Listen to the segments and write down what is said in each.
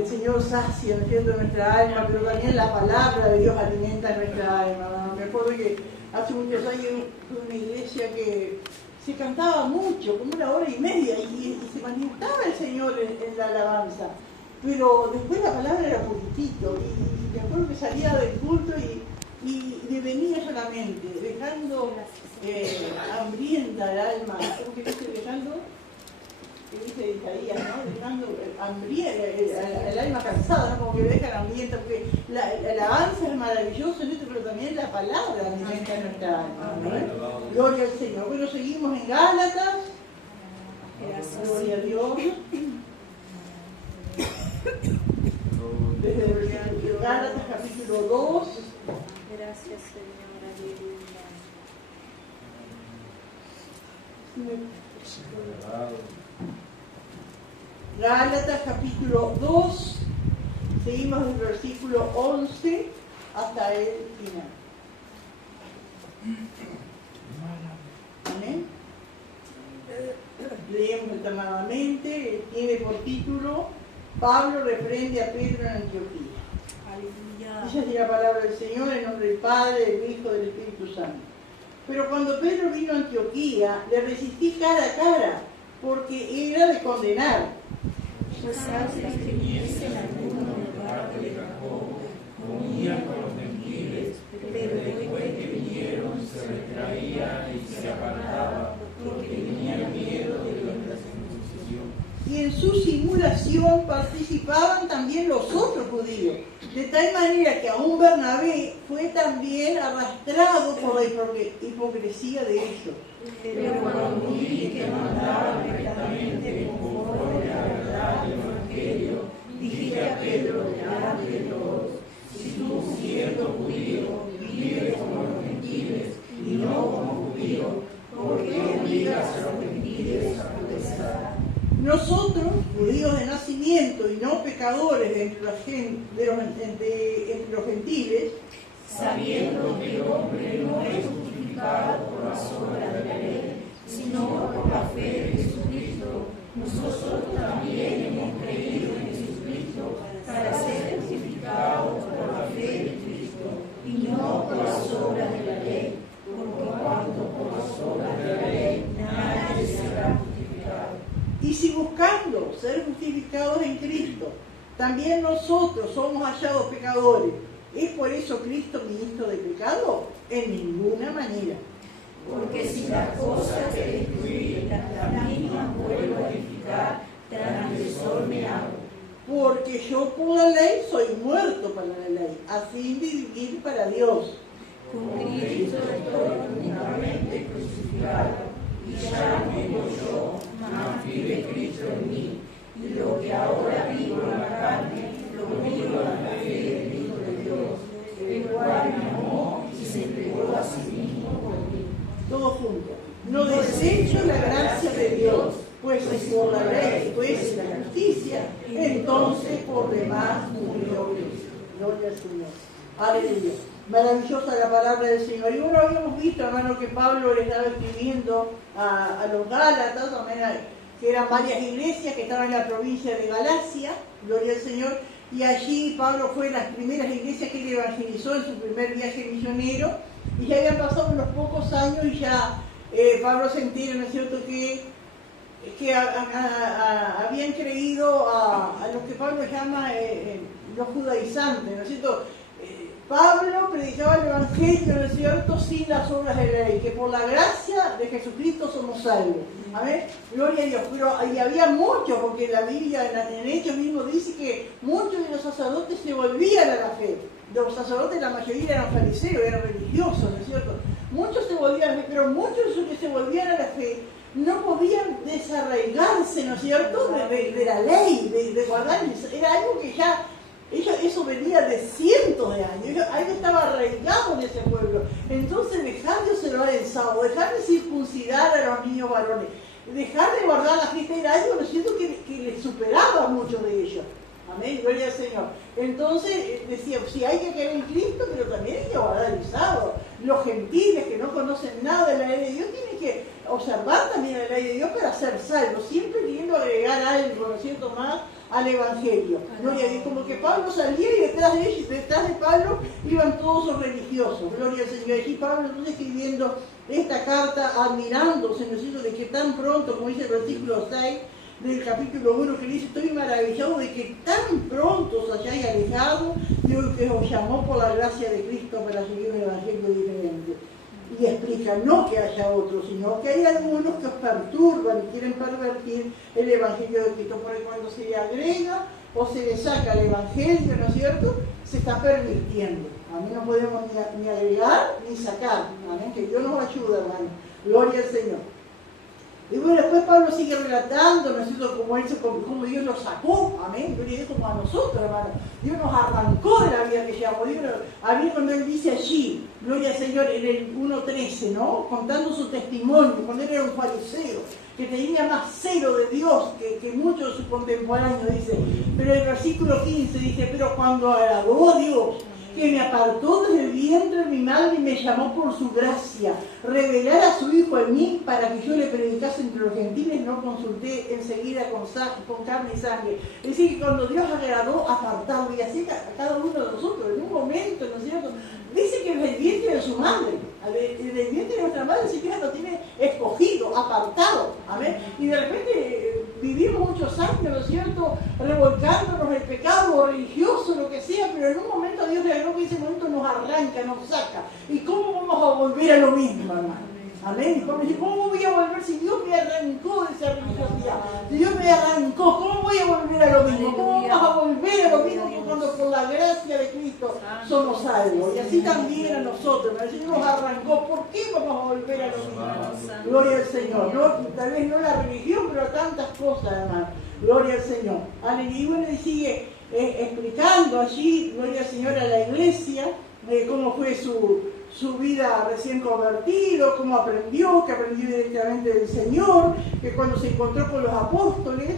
el Señor sacia, ¿no es cierto?, nuestra alma, pero también la palabra de Dios alimenta nuestra alma. Me acuerdo que hace muchos años fue una iglesia que se cantaba mucho, como 1 hora y media, y se manifestaba el Señor en la alabanza. Pero después la palabra era poquitito, y me acuerdo que salía del culto y me venía solamente, dejando hambrienta el alma, ¿cómo que dice? Dejando, que dice Isaías, ¿no? Dejando el alma cansada, ¿no? Como que lo dejan hambrienta, porque la alabanza es maravillosa, ¿no? Pero también la palabra alimenta nuestra alma, ¿no? Gloria al Señor. Bueno, seguimos en Gálatas. Gloria a Dios. Desde el versículo Gálatas, capítulo 2. Gracias, Señor, aleluya. Gálatas, capítulo 2. Seguimos del versículo 11 hasta el final. Amén. Leemos alternadamente. Tiene por título: Pablo reprende a Pedro en Antioquía. Aleluya. Esa es la palabra del Señor, en nombre del Padre, del Hijo y del Espíritu Santo. Pero cuando Pedro vino a Antioquía, le resistí cara a cara, porque era de condenar. Pues antes que viniesen alguno de parte de Jacobo, comían con los gentiles, pero después que vinieron se retraía y se apartaba, porque tenían miedo de la circuncisión. Y en su simulación participaban también los otros judíos, de tal manera que aún Bernabé fue también arrastrado por la hipocresía de ellos. Pero cuando vi que mandaban rectamente conforme a la verdad del Evangelio, dije a Pedro delante de todos: si tú, siendo judío, vives como los gentiles y no como judío, ¿por qué obligas a los gentiles a protestar? Nosotros, judíos de nacimiento y no pecadores entre los gentiles, sabiendo que el hombre no es justificado por las obras de la ley, sino por la fe de Jesucristo, nosotros también hemos creído en Jesucristo para ser justificados por la fe de Cristo y no por las obras de la ley, porque cuanto por las obras de la ley nadie será justificado. y si buscando ser justificados en Cristo, también nosotros somos hallados pecadores, ¿es por eso Cristo ministro de pecado? En ninguna manera. Porque si las cosas que destruí, las mismas vuelvo a edificar, transgresor me hago. Porque yo por la ley soy muerto para la ley, a fin de vivir para Dios. Con Cristo estoy únicamente crucificado, y ya no vivo yo, mas vive Cristo en mí. Y lo que ahora vivo en la carne, lo vivo en la fe del Hijo de Dios, el cual me amó y se entregó a sí mismo por mí. Todos juntos. No desecho la gracia de Dios, pues si por la ley fuese la justicia, entonces por demás murió Cristo. Gloria al Señor. Aleluya. Maravillosa la palabra del Señor. Y bueno, habíamos visto, hermano, que Pablo le estaba escribiendo a los Gálatas, que eran varias iglesias que estaban en la provincia de Galacia, gloria al Señor, y allí Pablo fue en las primeras iglesias que él evangelizó en su primer viaje misionero, y ya habían pasado unos pocos años y ya Pablo se entera, ¿no es cierto?, que habían creído a los que Pablo llama los judaizantes, ¿no es cierto? Pablo predicaba el Evangelio, ¿no es cierto?, sin las obras de la ley, que por la gracia de Jesucristo somos salvos. Amén. Gloria a Dios. Pero y había muchos, porque la Biblia en Hechos mismo dice que muchos de los sacerdotes se volvían a la fe. Los sacerdotes, la mayoría eran fariseos, eran religiosos, ¿no es cierto? Muchos se volvían a la fe, pero muchos de los que se volvían a la fe no podían desarraigarse, ¿no es cierto?, de la ley, de guardar. Era algo que ya eso venía de cientos de años, algo estaba arraigado en ese pueblo. Entonces dejar de observar el sábado, dejar de circuncidar a los niños varones, dejar de guardar la fiesta era algo, ¿no es cierto?, que les superaba a muchos de ellos. Amén, gloria al Señor. Entonces decía, sí, hay que creer en Cristo, pero también hay que guardar el sábado. Los gentiles que no conocen nada de la ley de Dios tienen que observar también la ley de Dios para ser salvos, siempre queriendo agregar algo, ¿no es cierto?, más al Evangelio. Gloria a Dios, como que Pablo salía y detrás de él, detrás de Pablo iban todos los religiosos. Gloria al Señor. Aquí Pablo entonces escribiendo esta carta, admirándose, ¿no es cierto?, de que tan pronto, como dice el versículo 6 del capítulo 1, que dice, estoy maravillado de que tan pronto os hayáis alejado de lo que os llamó por la gracia de Cristo para seguir un evangelio diferente. Y explica, no que haya otros, sino que hay algunos que os perturban y quieren pervertir el evangelio de Cristo, porque cuando se le agrega o se le saca el evangelio, ¿no es cierto?, se está pervirtiendo. A mí no podemos ni agregar ni sacar. Amén, que Dios nos ayuda, hermano. Gloria al Señor. Y bueno, después Pablo sigue relatando, ¿no es cierto?, como Dios lo sacó, amén, gloria a Dios, como a nosotros, hermano. Dios nos arrancó de la vida que llevamos. A mí cuando él dice allí, gloria al Señor, en el 1.13, ¿no?, contando su testimonio, cuando él era un fariseo, que tenía más celo de Dios que muchos de sus contemporáneos, dice. Pero el versículo 15 dice, pero cuando agradó a Dios, que me apartó desde el vientre de mi madre y me llamó por su gracia, revelar a su Hijo en mí para que yo le predicase entre los gentiles, no consulté enseguida con carne y sangre. Es decir, que cuando Dios agradó, apartado, y así a cada uno de nosotros, en un momento, ¿no es cierto?, dice que desde el vientre de su madre, desde el vientre de nuestra madre, siquiera lo tiene escogido, apartado, amén, y de repente vivimos muchos años, ¿no es cierto?, revolcándonos el pecado religioso, lo que sea, pero en un momento Dios le agregó que ese momento nos arranca, nos saca. ¿Y cómo vamos a volver a lo mismo, hermano? Amén. ¿Cómo voy a volver si Dios me arrancó de esa religiosidad? Si Dios me arrancó, ¿cómo voy a volver a lo mismo? ¿Cómo vamos a volver a lo mismo cuando por la gracia de Cristo somos salvos? Y así también a nosotros. El Señor nos arrancó. ¿Por qué vamos a volver a lo mismo? Gloria al Señor. No, tal vez no la religión, pero a tantas cosas, hermano. Gloria al Señor. Aleluya. Y bueno, y sigue explicando allí, gloria al Señor, a la iglesia, cómo fue su vida recién convertido, cómo aprendió, que aprendió directamente del Señor, que cuando se encontró con los apóstoles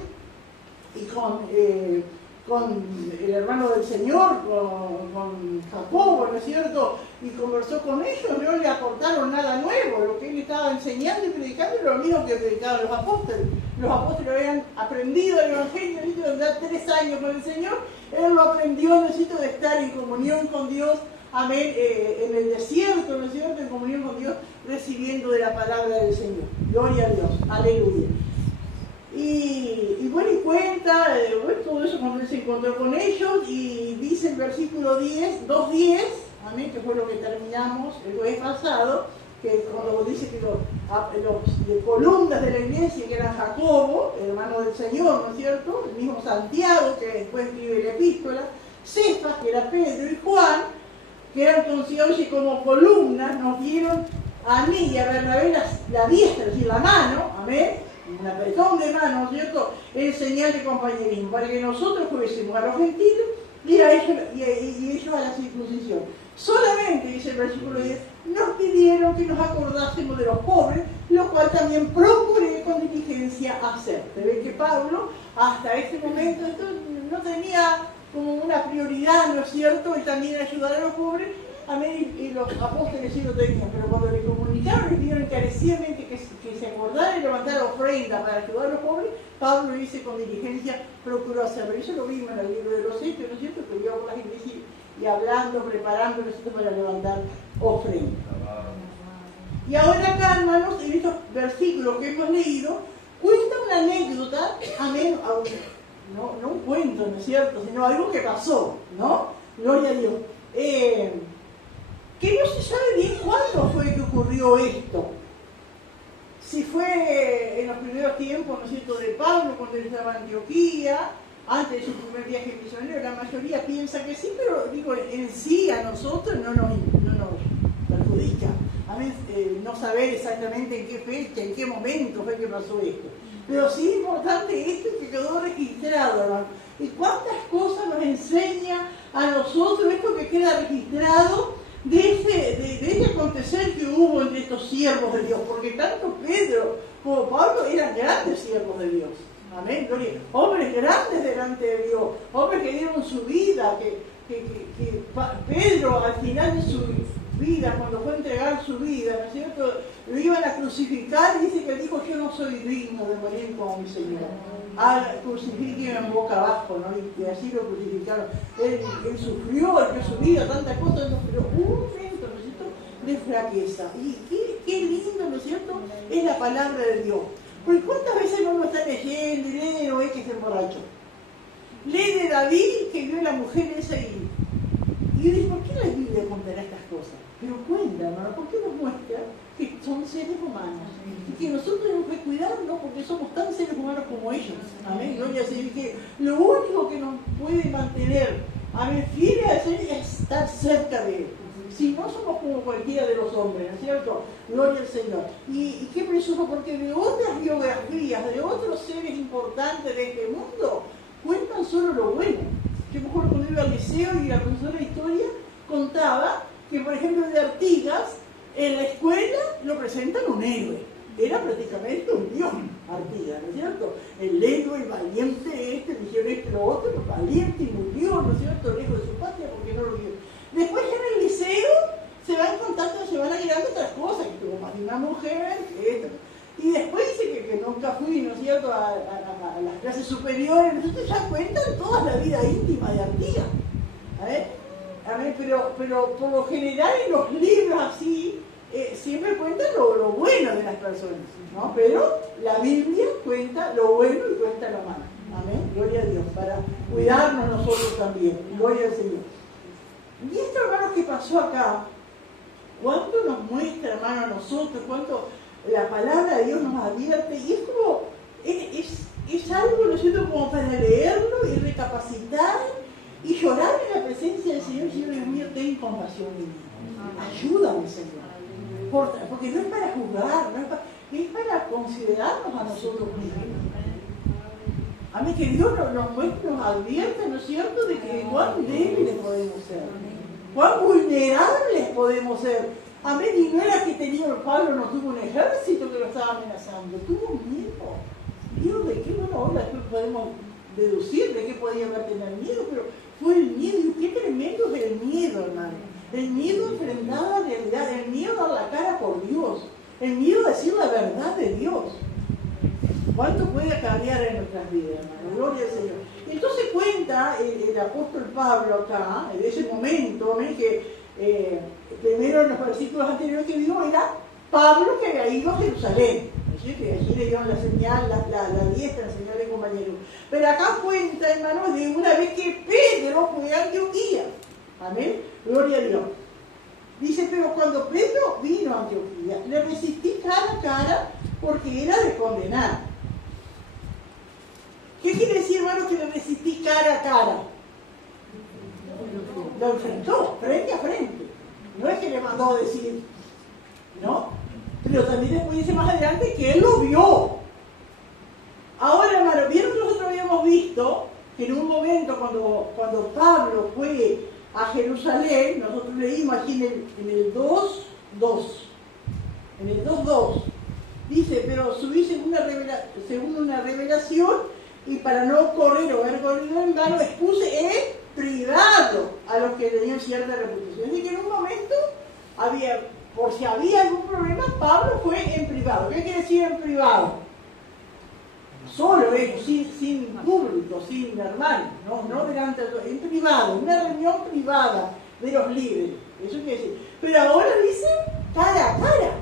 y con el hermano del Señor, con Jacobo, ¿no es cierto?, y conversó con ellos, no le aportaron nada nuevo, lo que él estaba enseñando y predicando era lo mismo que predicaban los apóstoles. Los apóstoles habían aprendido el Evangelio, necesito de andar 3 años con el Señor, él lo aprendió, necesito de estar en comunión con Dios, amén, en el desierto, ¿no es cierto?, en comunión con Dios, recibiendo de la palabra del Señor. Gloria a Dios, aleluya. Y bueno, y cuenta, todo eso cuando él se encontró con ellos, y dice el versículo 10, 2:10, amén, que fue lo que terminamos el jueves pasado, que cuando dice que los columnas de la iglesia, que eran Jacobo, el hermano del Señor, ¿no es cierto?, el mismo Santiago, que después escribe la epístola, Cefas, que era Pedro, y Juan, que eran considerados como columnas, nos dieron a mí y a Bernabé la diestra, es decir, la mano, amén, un apretón de mano, ¿no es cierto?, en señal de compañerismo, para que nosotros fuésemos a los gentiles y ellos a la circuncisión. Solamente, dice el versículo 10, nos pidieron que nos acordásemos de los pobres, lo cual también procuré con diligencia hacer. Se ve que Pablo, hasta este momento, no tenía como una prioridad, ¿no es cierto?, y también ayudar a los pobres, amén, y los apóstoles sí lo tenían, pero cuando le comunicaron, le pidieron encarecidamente que se acordara y levantara ofrenda para ayudar a los pobres, Pablo lo dice con diligencia, procuró hacerlo. Eso lo vimos en el libro de los Hechos, ¿no es cierto?, que iba por las iglesias y hablando, preparando, ¿no es cierto?, para levantar ofrenda. Y ahora acá, hermanos, en estos versículos que hemos leído, cuenta una anécdota, amén, no un cuento, ¿no es cierto?, sino algo que pasó, ¿no? Gloria a Dios. Que no se sabe bien cuándo fue que ocurrió esto. Si fue en los primeros tiempos, ¿no es cierto?, de Pablo, cuando él estaba en Antioquía, antes de su primer viaje misionero, la mayoría piensa que sí, pero digo, en sí a nosotros no nos perjudica. A veces no saber exactamente en qué fecha, en qué momento fue que pasó esto. Pero sí es importante esto que quedó registrado, hermano. Y cuántas cosas nos enseña a nosotros esto que queda registrado de este acontecer que hubo entre estos siervos de Dios, porque tanto Pedro como Pablo eran grandes siervos de Dios. Amén, gloria. Hombres grandes delante de Dios, hombres que dieron su vida, Pedro al final de su vida, cuando fue a entregar su vida, ¿no es cierto? Lo iban a crucificar y dice que dijo: yo no soy digno de morir como mi Señor. Crucifíquenme en boca abajo, ¿no? Y así lo crucificaron. Él sufrió, él dio su vida, tantas cosas, pero hubo un momento, ¿no es cierto?, de flaqueza. Y qué lindo, ¿no es cierto?, es la palabra de Dios. Porque cuántas veces uno está leyendo y lee de Noé que se emborrachó. Lee de David que vio a la mujer esa y yo digo: ¿por qué la Biblia contará estas cosas? Pero cuenta, hermano, ¿por qué nos muestra que son seres humanos? Y que nosotros tenemos que cuidarnos porque somos tan seres humanos como ellos. Amén, gloria a Dios. Y que lo único que nos puede mantener, amén, fieles a Él es estar cerca de Él. Si no, somos como cualquiera de los hombres, ¿no es cierto? Gloria al Señor. Y qué precioso, porque de otras biografías, de otros seres importantes de este mundo, cuentan solo lo bueno. Yo me acuerdo cuando iba al liceo y la profesora de historia contaba que, por ejemplo, de Artigas, en la escuela lo presentan un héroe. Era prácticamente un dios, Artigas, ¿no es cierto? El héroe, el valiente, dijeron lo otro, valiente y murió, ¿no es cierto?, lejos de su patria porque no lo vio. Después en el liceo se van contando, se van agregando otras cosas, que tuvo más de una mujer, que esto. Y después dice que nunca fui, ¿no es cierto?, a las clases superiores. Entonces ya cuentan toda la vida íntima de Artigas. A ver, pero por lo general en los libros así, siempre cuentan lo bueno de las personas, ¿no? Pero la Biblia cuenta lo bueno y cuenta lo malo. Amén, gloria a Dios, para cuidarnos nosotros también. Gloria al Señor. Y esto, hermanos, que pasó acá, ¿cuánto nos muestra, hermano, a nosotros? ¿Cuánto la palabra de Dios nos advierte? Y es como, es algo, ¿no es cierto?, como para leerlo y recapacitar y llorar en la presencia del Señor. Señor, Dios mío, ten compasión de mí. Ayúdame, Señor. Porque no es para juzgar, es para considerarnos a nosotros mismos. A mí que Dios nos muestra, nos advierte, ¿no es cierto?, de que cuán débiles podemos ser, cuán vulnerables podemos ser. Amén, y no era que Pablo no tuvo un ejército que lo estaba amenazando, tuvo miedo. Miedo de qué, bueno, ahora podemos deducir de qué podía haber tener miedo, pero fue el miedo, y qué tremendo es el miedo, hermano. El miedo a enfrentar la realidad, el miedo a dar la cara por Dios, el miedo a decir la verdad de Dios. ¿Cuánto puede cambiar en nuestras vidas, hermano? Gloria al Señor. Entonces cuenta el apóstol Pablo acá, en ese momento, ¿ven?, que primero en los versículos anteriores que vimos era Pablo que había ido a Jerusalén. ¿Sí? Que allí le dieron la señal, la diestra, la señal de compañero. Pero acá cuenta, hermano, de una vez que Pedro fue a Antioquía. Amén. Gloria a Dios. Dice: pero cuando Pedro vino a Antioquía, le resistí cara a cara porque era de condenar. ¿Qué quiere decir, hermano, que le resistí cara a cara? Lo enfrentó, frente a frente. No es que le mandó a decir, ¿no? Pero también después dice más adelante que él lo vio. Ahora, hermano, vieron que nosotros habíamos visto que en un momento cuando Pablo fue a Jerusalén, nosotros leímos aquí en el 2.2. En el 2.2 dice: pero subí según una revelación, y para no correr o ver corrido en vano, expuse en privado a los que tenían cierta reputación. Es decir, que en un momento por si había algún problema, Pablo fue en privado. ¿Qué quiere decir en privado? Solo ellos, sin público, sin hermanos, no delante de todos, en privado, una reunión privada de los líderes. Eso quiere decir. Pero ahora dice cara a cara.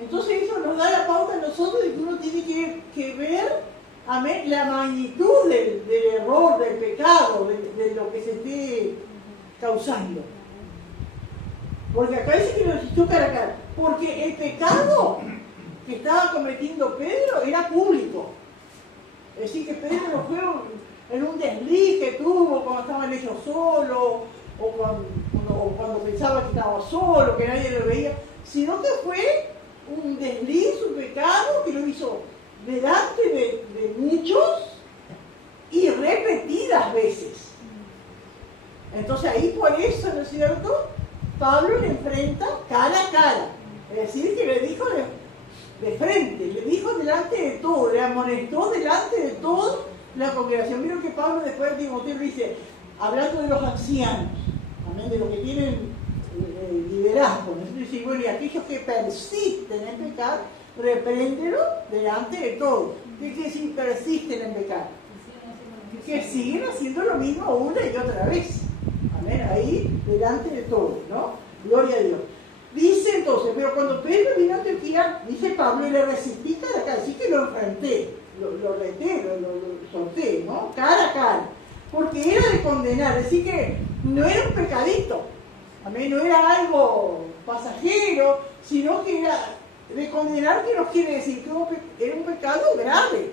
Entonces eso nos da la pauta a nosotros de que uno tiene que ver, amén, la magnitud del error, del pecado, de lo que se esté causando. Porque acá dice que lo resistió cara a cara. Porque el pecado que estaba cometiendo Pedro era público. Es decir, que Pedro no fue en un desliz que tuvo cuando estaban ellos solos, o cuando pensaba que estaba solo, que nadie lo veía, sino que fue un desliz, un pecado que lo hizo delante de muchos y repetidas veces. Entonces ahí por eso, ¿no es cierto?, Pablo le enfrenta cara a cara. Es decir, que le dijo de frente, le dijo delante de todo, le amonestó delante de toda la congregación. Miren que Pablo después de Timoteo dice, hablando de los ancianos, también de los que tienen liderazgo, ¿no? Dice, bueno, y aquellos que persisten en pecar, repréndelo delante de todos. ¿Qué quiere decir persisten en pecar? Que siguen haciendo lo mismo una y otra vez. Amén, ahí delante de todos, ¿no? Gloria a Dios. Dice entonces, pero cuando Pedro vino a Antioquía, dice Pablo, y le resistí cara a cara, así que lo enfrenté, lo reté, lo solté, ¿no? Cara a cara, porque era de condenar, así que no era un pecadito, amén, no era algo pasajero, sino que era de condenar, que nos quiere decir que era un pecado grave,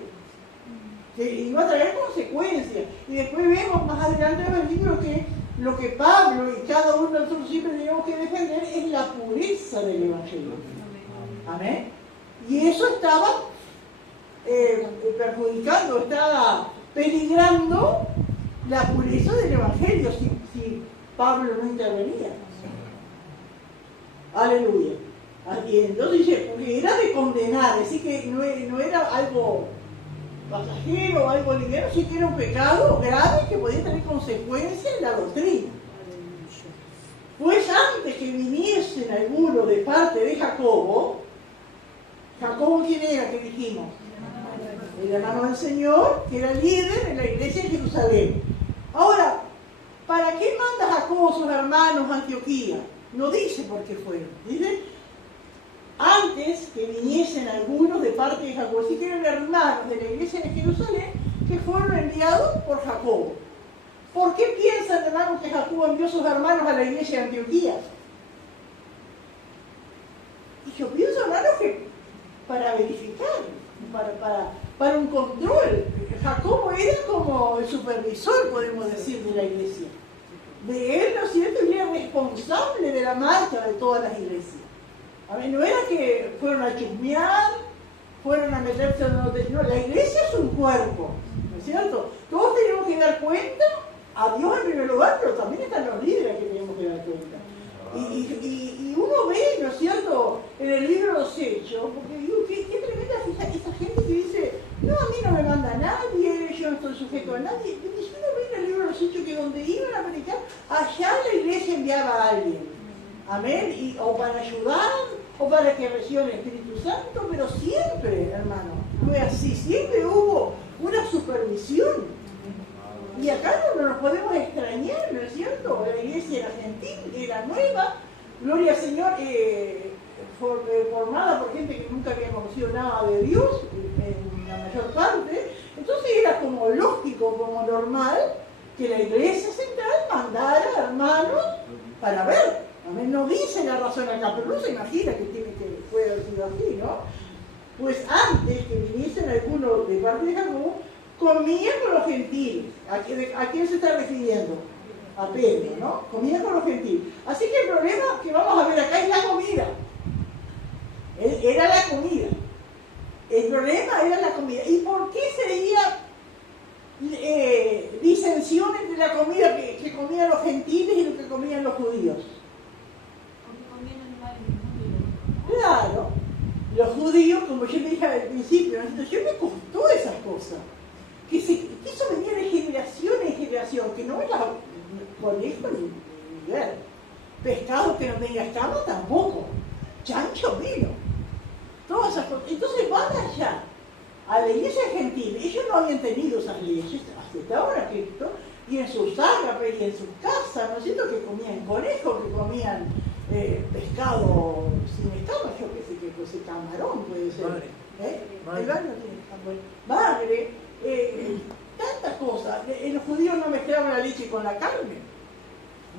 que iba a traer consecuencias. Y después vemos más adelante en el libro que lo que Pablo y cada uno de nosotros siempre tenemos que defender es la pureza del Evangelio. Amén. Y eso estaba perjudicando, estaba peligrando la pureza del Evangelio si Pablo no intervenía. Aleluya. Y entonces dice, porque era de condenar, así que no era algo pasajero o algo ligero, sí que era un pecado grave que podía tener consecuencias en la doctrina. Pues antes que viniesen algunos de parte de Jacobo, ¿Jacobo quién era que dijimos? El hermano del Señor, que era líder en la iglesia de Jerusalén. Ahora, ¿para qué manda Jacobo a sus hermanos a Antioquía? No dice por qué fueron, dice antes que viniesen algunos de parte de Jacobo, sí que eran hermanos de la iglesia de Jerusalén que fueron enviados por Jacobo. ¿Por qué piensan, hermanos, que Jacobo envió a sus hermanos a la iglesia de Antioquía? Y yo pienso, hermanos, que para verificar, para un control. Jacobo era como el supervisor, podemos decir, de la iglesia. De él, ¿no es cierto?, y era responsable de la marcha de todas las iglesias. A ver, no era que fueron a chusmear, fueron a meterse en donde... No, la iglesia es un cuerpo, ¿no es cierto? Todos tenemos que dar cuenta a Dios en primer lugar, pero también están los líderes que tenemos que dar cuenta. Y uno ve, ¿no es cierto?, en el libro de los Hechos, porque digo, qué tremenda esa gente que dice, no, a mí no me manda nadie, yo no estoy sujeto a nadie. Y uno ve en el libro de los Hechos que donde iban a predicar, allá la iglesia enviaba a alguien. Amén, o para ayudar, o para que reciban el Espíritu Santo, pero siempre, hermano, fue así, siempre hubo una supervisión. Y acá no nos podemos extrañar, ¿no es cierto? La iglesia era gentil, era nueva, gloria al Señor, formada por gente que nunca había conocido nada de Dios, en la mayor parte. Entonces era como lógico, como normal, que la iglesia central mandara hermanos para ver. Amén, no dice la razón acá, pero no se imagina que puede haber sido así, ¿no? Pues antes que viniesen algunos de parte de Jacobo, comían con los gentiles. ¿A quién se está refiriendo? A Pedro, ¿no? Comían con los gentiles. Así que el problema que vamos a ver acá es la comida. Era la comida. El problema era la comida. ¿Y por qué sería disensión entre la comida que comían los gentiles y lo que comían los judíos? Claro, los judíos, como yo le dije al principio, yo me costó esas cosas, que eso venía de generación en generación, que no era conejo ni ver, pescado que no tenga escama tampoco, chancho menos, todas esas cosas. Entonces van allá, a la iglesia gentil, ellos no habían tenido esas leyes, aceptaban a Cristo, y en sus ágapes y en sus casas, ¿no es cierto?, que comían conejo, que comían pescado sin escamas, yo qué sé, que pues camarón puede ser. Magre. El baño tiene magre, tantas cosas. Los judíos no mezclaban la leche con la carne,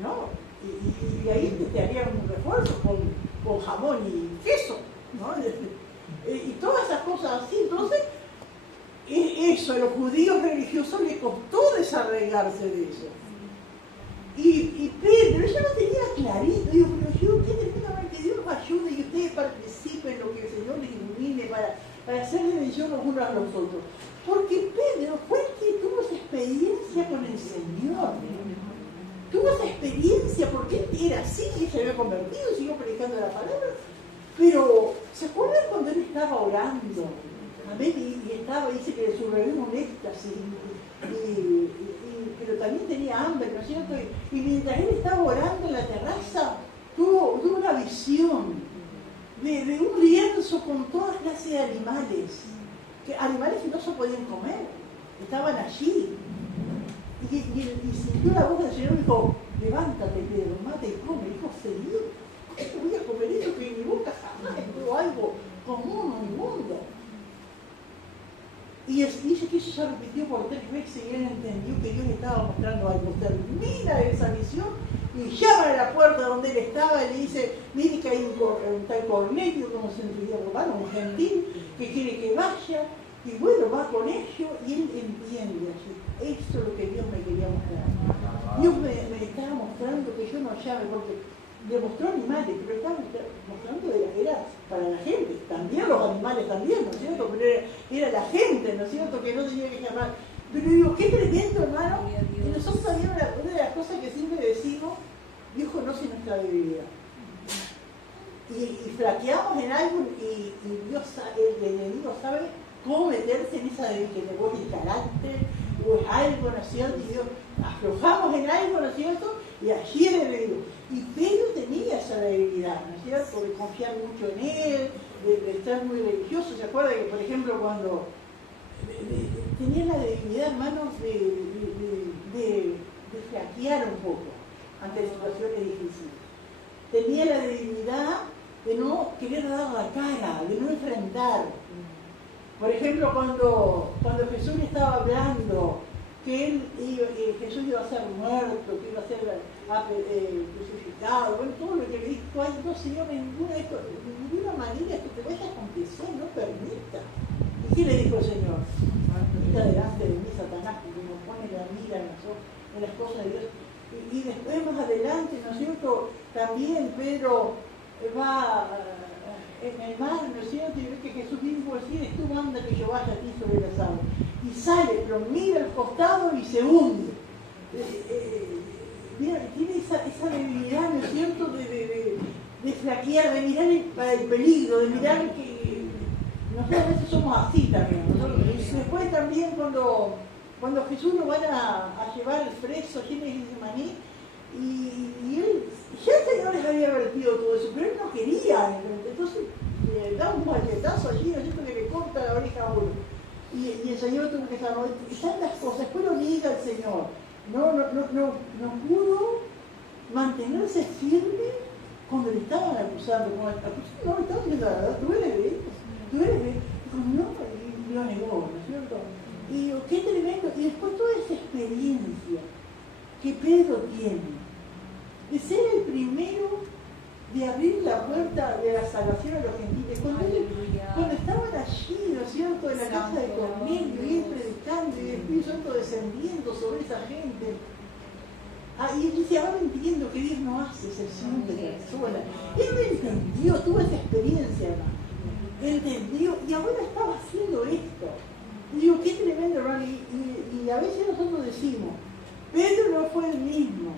¿no? Y ahí te harían un refuerzo con jamón y queso, ¿no? Y todas esas cosas así. Entonces, eso a los judíos religiosos les costó desarraigarse de eso. Y Pedro, ella no tenía clarito, digo, pero yo, qué tremendamente Dios nos ayude y ustedes participen en lo que el Señor les ilumine para hacer bendición los unos a los otros. Porque Pedro fue el que tuvo esa experiencia con el Señor. Tuvo esa experiencia porque él era así y se había convertido, siguió predicando la palabra, pero ¿Se acuerdan cuando él estaba orando? Amén, y estaba, dice que sobrevivió un éxtasis, pero también tenía hambre, ¿no es cierto? Y mientras él estaba orando en la terraza, tuvo una visión de un lienzo con todas clases de animales, animales que no se podían comer, estaban allí. Y sintió la voz del Señor y dijo, levántate, Pedro, mata y come. Dijo, ¿serio? ¿Cómo voy a comer eso que en mi boca jamás estuvo algo común o inmundo? Y dice que eso se repitió por 3 veces y él entendió que Dios le estaba mostrando algo. Termina esa visión y llama a la puerta donde él estaba y le dice, mire que hay un tal Cornelio, como se entendía romano, un gentil, que quiere que vaya. Y bueno, va con ellos y él entiende allí. Eso es lo que Dios me quería mostrar. Dios me estaba mostrando que yo no llame, porque le mostró animales, pero estaba mostrando era para la gente. También los animales también, ¿no es cierto? Pero era la gente, ¿no es cierto? Que no tenía que llamar. Pero digo, qué tremendo, hermano. Y nosotros también, una de las cosas que siempre decimos, Dios conoce nuestra debilidad. Y flaqueamos en algo y Dios, el enemigo sabe cómo meterse en esa debilidad, o es el carácter, o es algo, ¿no es cierto? Y Dios, aflojamos en algo, ¿no es cierto? Y allí el enemigo. Y Pedro tenía esa debilidad, ¿no es cierto? De confiar mucho en él, de estar muy religioso. ¿Se acuerda que, por ejemplo, cuando tenía la debilidad, hermanos, de flaquear un poco ante situaciones difíciles? Tenía la debilidad de no querer dar la cara, de no enfrentar. Por ejemplo, cuando Jesús le estaba hablando que Jesús iba a ser muerto, que iba a ser crucificado, bueno, todo lo que le dijo, ay, no, Señor, de ninguna manera que te vaya a acontecer, no permita. ¿Y qué le dijo el Señor? Quita delante de mí, Satanás, porque nos pone la mira en las cosas de Dios. Y después, más adelante, ¿no es cierto? También Pedro va en el mar, ¿no es cierto? Y ve que Jesús mismo decía, es tu manda que yo vaya a ti sobre las aguas. Y sale, pero mira al costado y se hunde. Mira, tiene esa debilidad, ¿no es cierto?, de flaquear, de mirar el peligro, de mirar que nosotros a veces somos así también. Después también cuando Jesús lo van a llevar el preso allí en Getsemaní, y él, ya el Señor les había advertido todo eso, pero él no quería. Entonces le da un machetazo allí, ¿no es cierto?, que le corta la oreja a uno. Y el Señor tuvo que saber, y tantas cosas. Después lo niega el Señor. No pudo mantenerse firme cuando le estaban acusando. No, le estaban diciendo la verdad, tú eres de él. No, y lo negó, ¿no es cierto? Y digo, qué tremendo. Y después toda esa experiencia que Pedro tiene de ser el primero de abrir la puerta de la salvación a los gentiles. Cuando estaban allí, ¿no es cierto?, en la casa de Cornelio, y él predicando, y el Espíritu Santo descendiendo sobre esa gente. Y él dice, ahora entiendo que Dios no hace excepción de personas. Él lo entendió, tuvo esa experiencia, hermano. Entendió, y ahora estaba haciendo esto. Y digo, qué tremendo, hermano. Y a veces nosotros decimos, Pedro no fue el mismo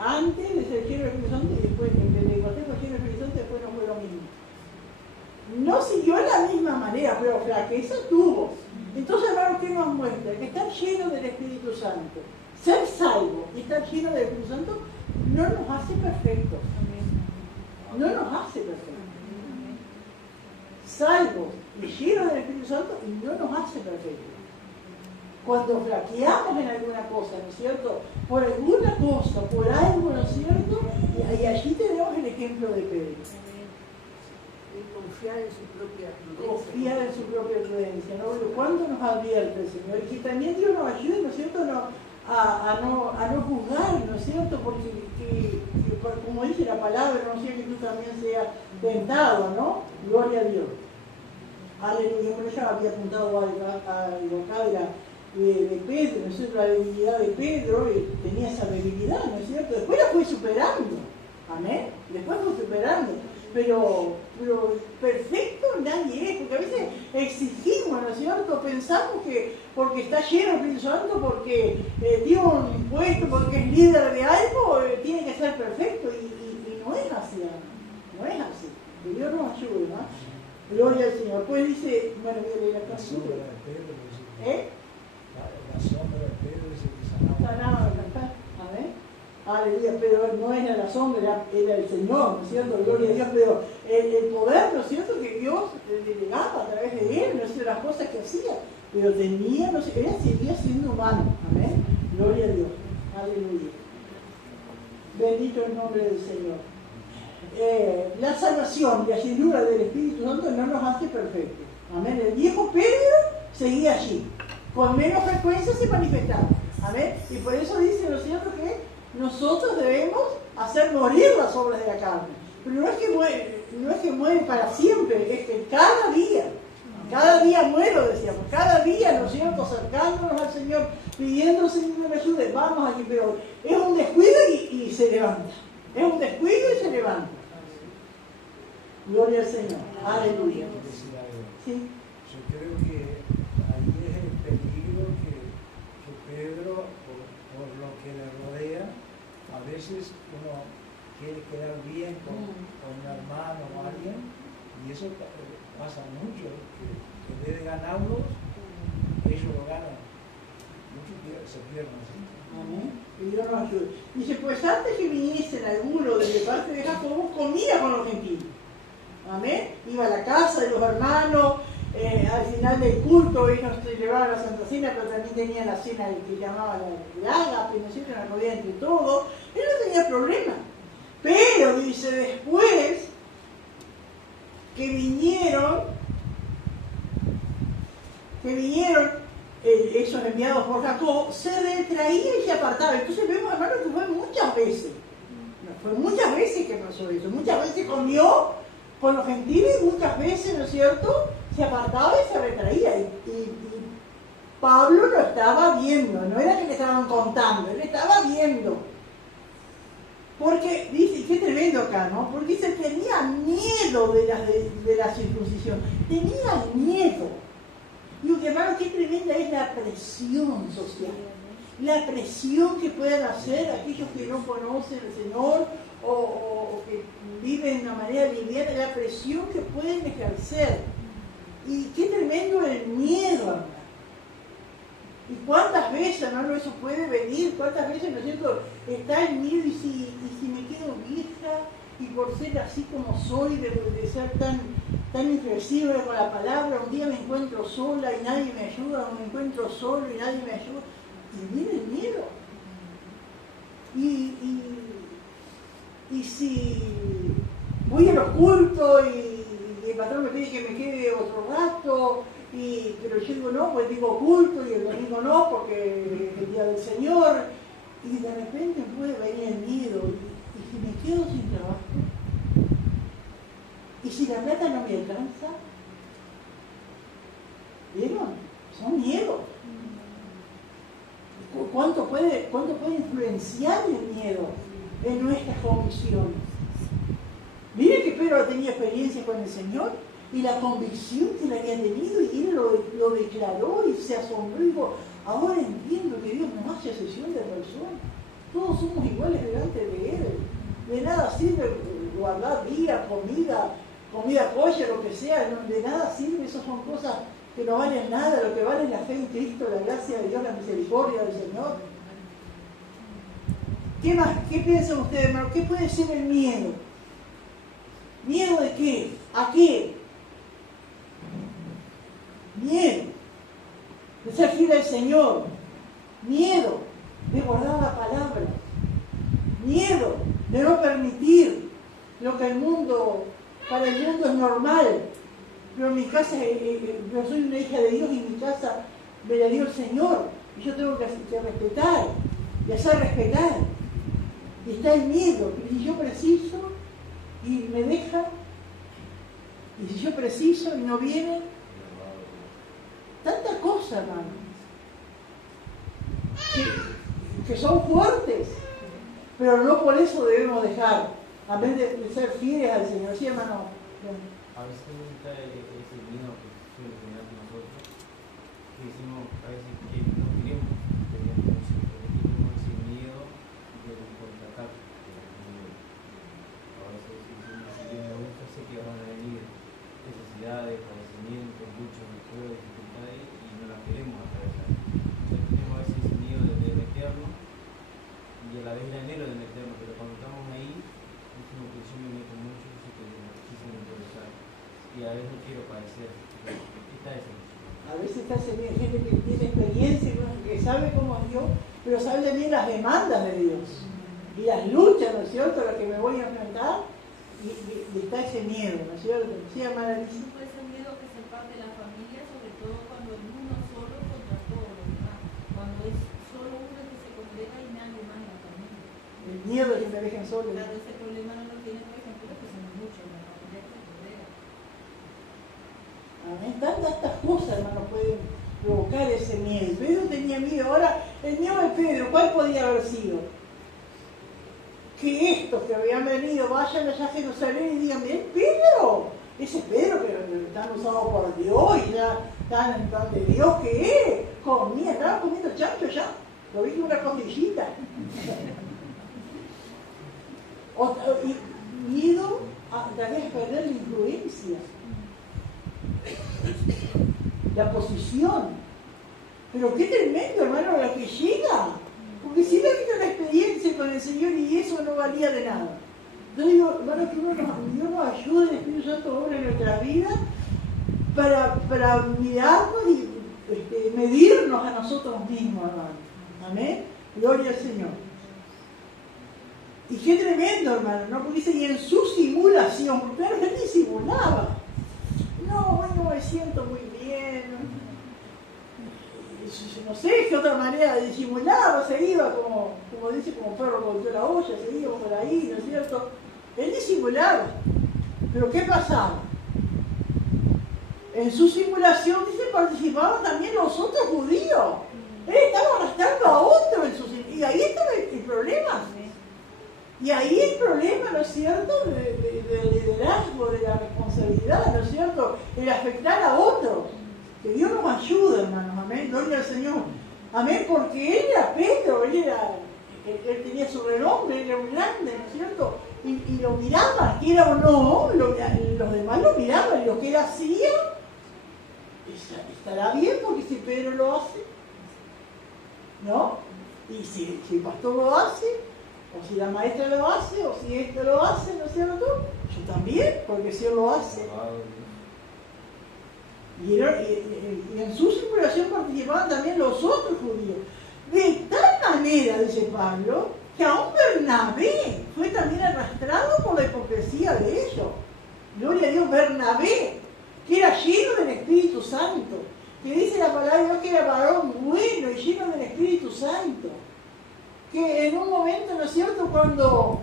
antes de ser lleno del Espíritu Santo y después de Pentecostés fue lleno del Espíritu Santo y después no fue lo mismo. No siguió de la misma manera, pero flaqueza tuvo. Entonces, hermano, ¿qué nos muestra? Que estar lleno del Espíritu Santo, ser salvo y estar lleno del Espíritu Santo no nos hace perfectos. No nos hace perfectos. Salvo y lleno del Espíritu Santo no nos hace perfectos. Cuando flaqueamos en alguna cosa, ¿no es cierto?, por alguna cosa, por algo, ¿no es cierto?, y allí tenemos el ejemplo de Pedro. Confiar en su propia prudencia. Confiar en su propia prudencia, ¿no? ¿Cuándo nos advierte el Señor? Y que también Dios nos ayude, ¿no es cierto?, a no juzgar, ¿no es cierto?, porque como dice la palabra, no sea que tú también seas tentado, ¿no? Gloria a Dios. Aleluya. Bueno, ya había apuntado algo acá de Pedro, ¿no es cierto?, la debilidad de Pedro, tenía esa debilidad, ¿no es cierto? Después la fue superando, amén, después fue superando, pero perfecto nadie es, porque a veces exigimos, ¿no es cierto?, pensamos que porque está lleno del Espíritu Santo, porque tiene un impuesto, porque es líder de algo, tiene que ser perfecto, y no es así, No es así. Que Dios nos ayude, ¿no? Gloria al Señor. Pues dice, bueno, voy a leer acá. La sombra de Pedro dice que, ¿Eh? la sombra de Pedro dice que sanaba. Sanaba, ¿verdad? Amén. Aleluya, pero no era la sombra, era el Señor, ¿no es cierto? Gloria a Dios, pero el poder, ¿no es cierto? Que Dios le daba a través de él, no es las cosas que hacía, pero tenía, no sé, él seguía siendo humano, amén. Gloria a Dios, aleluya. Bendito el nombre del Señor. La salvación y la llenura del Espíritu Santo no nos hace perfectos, amén. El viejo Pedro seguía allí, con menos frecuencia se manifestaba, amén. Y por eso dice, ¿no es cierto?, que nosotros debemos hacer morir las obras de la carne. Pero no es que muere para siempre, es que cada día muero, decíamos, cada día, ¿no es cierto?, acercándonos al Señor, pidiendo al Señor que me ayude, vamos allí, pero es un descuido y se levanta. Es un descuido y se levanta. Gloria al Señor. Aleluya. Sí. Yo creo que ahí es el peligro que Pedro, por lo que le rodea, a veces uno quiere quedar bien con un hermano o alguien, y eso pasa mucho, que en vez de ganarlos, ellos lo ganan. Muchos se pierden así. Amén. Y Dios nos ayude. Dice, pues antes que viniesen algunos de parte de Jacobo, comía con los gentiles. Amén. Iba a la casa de los hermanos, al final del culto ellos se llevaban la Santa Cena, pero también tenían la cena que llamaban la ágape, ¿no es cierto?, la comida entre todos. Él no tenía problema. Pero dice, después que vinieron esos enviados por Jacob, se retraía y se apartaba. Entonces vemos, hermano, que fue muchas veces. Fue muchas veces que pasó eso. Muchas veces comió con los gentiles, muchas veces, ¿no es cierto?, se apartaba y se retraía. Y Pablo lo estaba viendo, no era que le estaban contando, él estaba viendo. Porque, dice, qué tremendo acá, ¿no? Porque dice, tenía miedo de la circuncisión, tenía miedo. Y hermano, qué tremenda es la presión social, la presión que puedan hacer aquellos que no conocen al Señor o que viven de una manera liviana, la presión que pueden ejercer. Y qué tremendo el miedo, hermano. Y cuántas veces, hermano, eso puede venir, cuántas veces, ¿no es cierto?, está el miedo y si me quedo vieja y por ser así como soy, de ser tan inflexible con la palabra, un día me encuentro sola y nadie me ayuda, o me encuentro solo y nadie me ayuda. Y viene el miedo. Y si voy a los cultos y el patrón me pide que me quede otro rato, pero yo digo no, pues digo culto, y el domingo no, porque es el día del Señor, y de repente puede venir el miedo, y si me quedo sin trabajo, y si la plata no me alcanza, ¿vieron? Son miedos. ¿Cuánto puede influenciar el miedo en nuestras convicciones? Miren que Pedro tenía experiencia con el Señor y la convicción que le había tenido, y él lo declaró y se asombró y dijo, ahora entiendo que Dios no hace excepción de personas, todos somos iguales delante de Él. De nada sirve guardar día, comida kosher, lo que sea, no, de nada sirve, esas son cosas que no valen nada, lo que vale es la fe en Cristo, la gracia de Dios, la misericordia del Señor. ¿Qué más? ¿Qué piensan ustedes, hermano? ¿Qué puede ser el miedo? ¿Miedo de qué? ¿A qué? Miedo de ser fiel al Señor, miedo de guardar la palabra, miedo de no permitir lo que para el mundo es normal, pero en mi casa, yo soy una hija de Dios y mi casa me la dio el Señor, y yo tengo que respetar y hacer respetar. Y está el miedo, y si yo preciso y me deja, y si yo preciso y no viene, tantas cosas, hermano, que son fuertes, pero no por eso debemos dejar, a vez de ser fieles al Señor. ¿Sí, hermano? A veces está ese miedo que suele tener nosotros, que decimos a veces que no queremos tener ese miedo del contraataque. A veces decimos, si viene vez no quiero parecer. ¿Qué está ese? A veces está gente que tiene experiencia, que sabe cómo es Dios, pero sabe también las demandas de Dios y las luchas, ¿no es cierto?, a las que me voy a enfrentar, y está ese miedo, ¿no es cierto? Sí, hermana Alicia. Ese miedo que se parte de la familia, sobre todo cuando es uno solo contra todos los demás, cuando es solo uno que se congrega y nadie más en la familia. El miedo de que me dejen solo. Claro, ese problema no lo tiene, por ejemplo, que son muchos en la familia que se congrega. Amén. Tantas cosas, hermano, pueden provocar ese miedo. Pedro tenía miedo. Ahora, el miedo de Pedro, ¿cuál podía haber sido? Que estos que habían venido vayan allá a Jerusalén y digan, bien, Pedro, ese Pedro que están usados por Dios y ya están en plan de Dios, ¿qué es? Comía, estaba comiendo chancho ya, lo vi como una costillita. Y miedo a tal vez perder la influencia, la posición. Pero qué tremendo, hermano, a la que llega. Porque si no ha habido una experiencia con el Señor y eso no valía de nada. Yo digo, hermano, que Dios nos ayude, el Espíritu Santo obra en nuestra vida para mirarnos y medirnos a nosotros mismos, hermano. Amén. Gloria al Señor. Y qué tremendo, hermano, ¿no? Porque dice, y en su simulación, porque claro, él disimulaba. No, bueno, me siento muy bien. No sé qué otra manera de disimular, se iba como dice, como perro volvió la olla, se iba por ahí, ¿no es cierto? Él disimulaba. Pero ¿qué pasaba? En su simulación, dice, participaban también los otros judíos. Él estaba arrastrando a otro en su simulación. Y ahí estaba el problema. Y ahí el problema, ¿no es cierto?, del liderazgo, de la responsabilidad, ¿no es cierto?, el afectar a otros. Que Dios nos ayude, hermanos, amén, gloria al Señor. Amén, porque él era Pedro, él tenía su renombre, él era un grande, ¿no es cierto? Y lo miraban, quiera o no, los demás lo miraban, y lo que él hacía, estará bien, porque si Pedro lo hace, ¿no? Y si el pastor lo hace, o si la maestra lo hace, o si esto lo hace, ¿no es cierto? Yo también, porque si él lo hace. Y en su simulación participaban también los otros judíos. De tal manera, dice Pablo, que aún Bernabé fue también arrastrado por la hipocresía de ellos. Gloria a Dios, Bernabé, que era lleno del Espíritu Santo, que dice la palabra de Dios que era varón bueno y lleno del Espíritu Santo. Que en un momento, ¿no es cierto?, cuando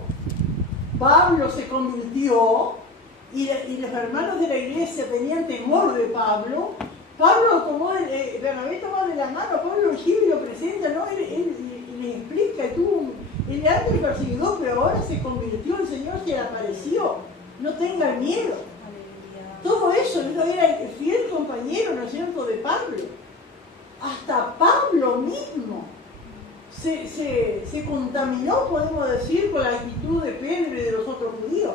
Pablo se convirtió, y los hermanos de la iglesia tenían temor de Pablo, Bernabé tomó de la mano a Pablo y lo presenta, ¿no? Él les explica, él era el perseguidor, pero ahora se convirtió, el Señor se le apareció, no tengan miedo. Todo eso, él era el fiel compañero, ¿no es cierto?, de Pablo. Hasta Pablo mismo se contaminó, podemos decir, con la actitud de Pedro y de los otros judíos.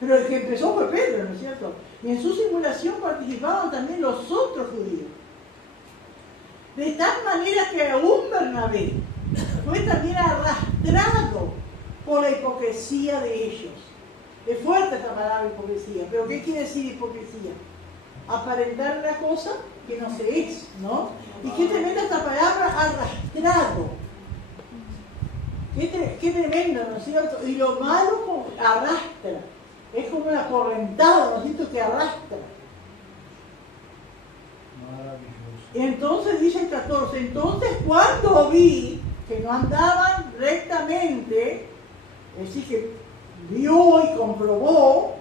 Pero el que empezó fue Pedro, ¿no es cierto? Y en su simulación participaban también los otros judíos. De tal manera que aún Bernabé fue también arrastrado por la hipocresía de ellos. Es fuerte esta palabra hipocresía, pero ¿qué quiere decir hipocresía? Aparentar una cosa que no se es, ¿no? Y qué tremenda esta palabra, arrastrado. Qué tremendo, ¿no es cierto? Y lo malo como arrastra. Es como una correntada, ¿no es cierto?, que arrastra. Maravilloso. Y entonces dice el 14, entonces cuando vi que no andaban rectamente, es decir, que vio y comprobó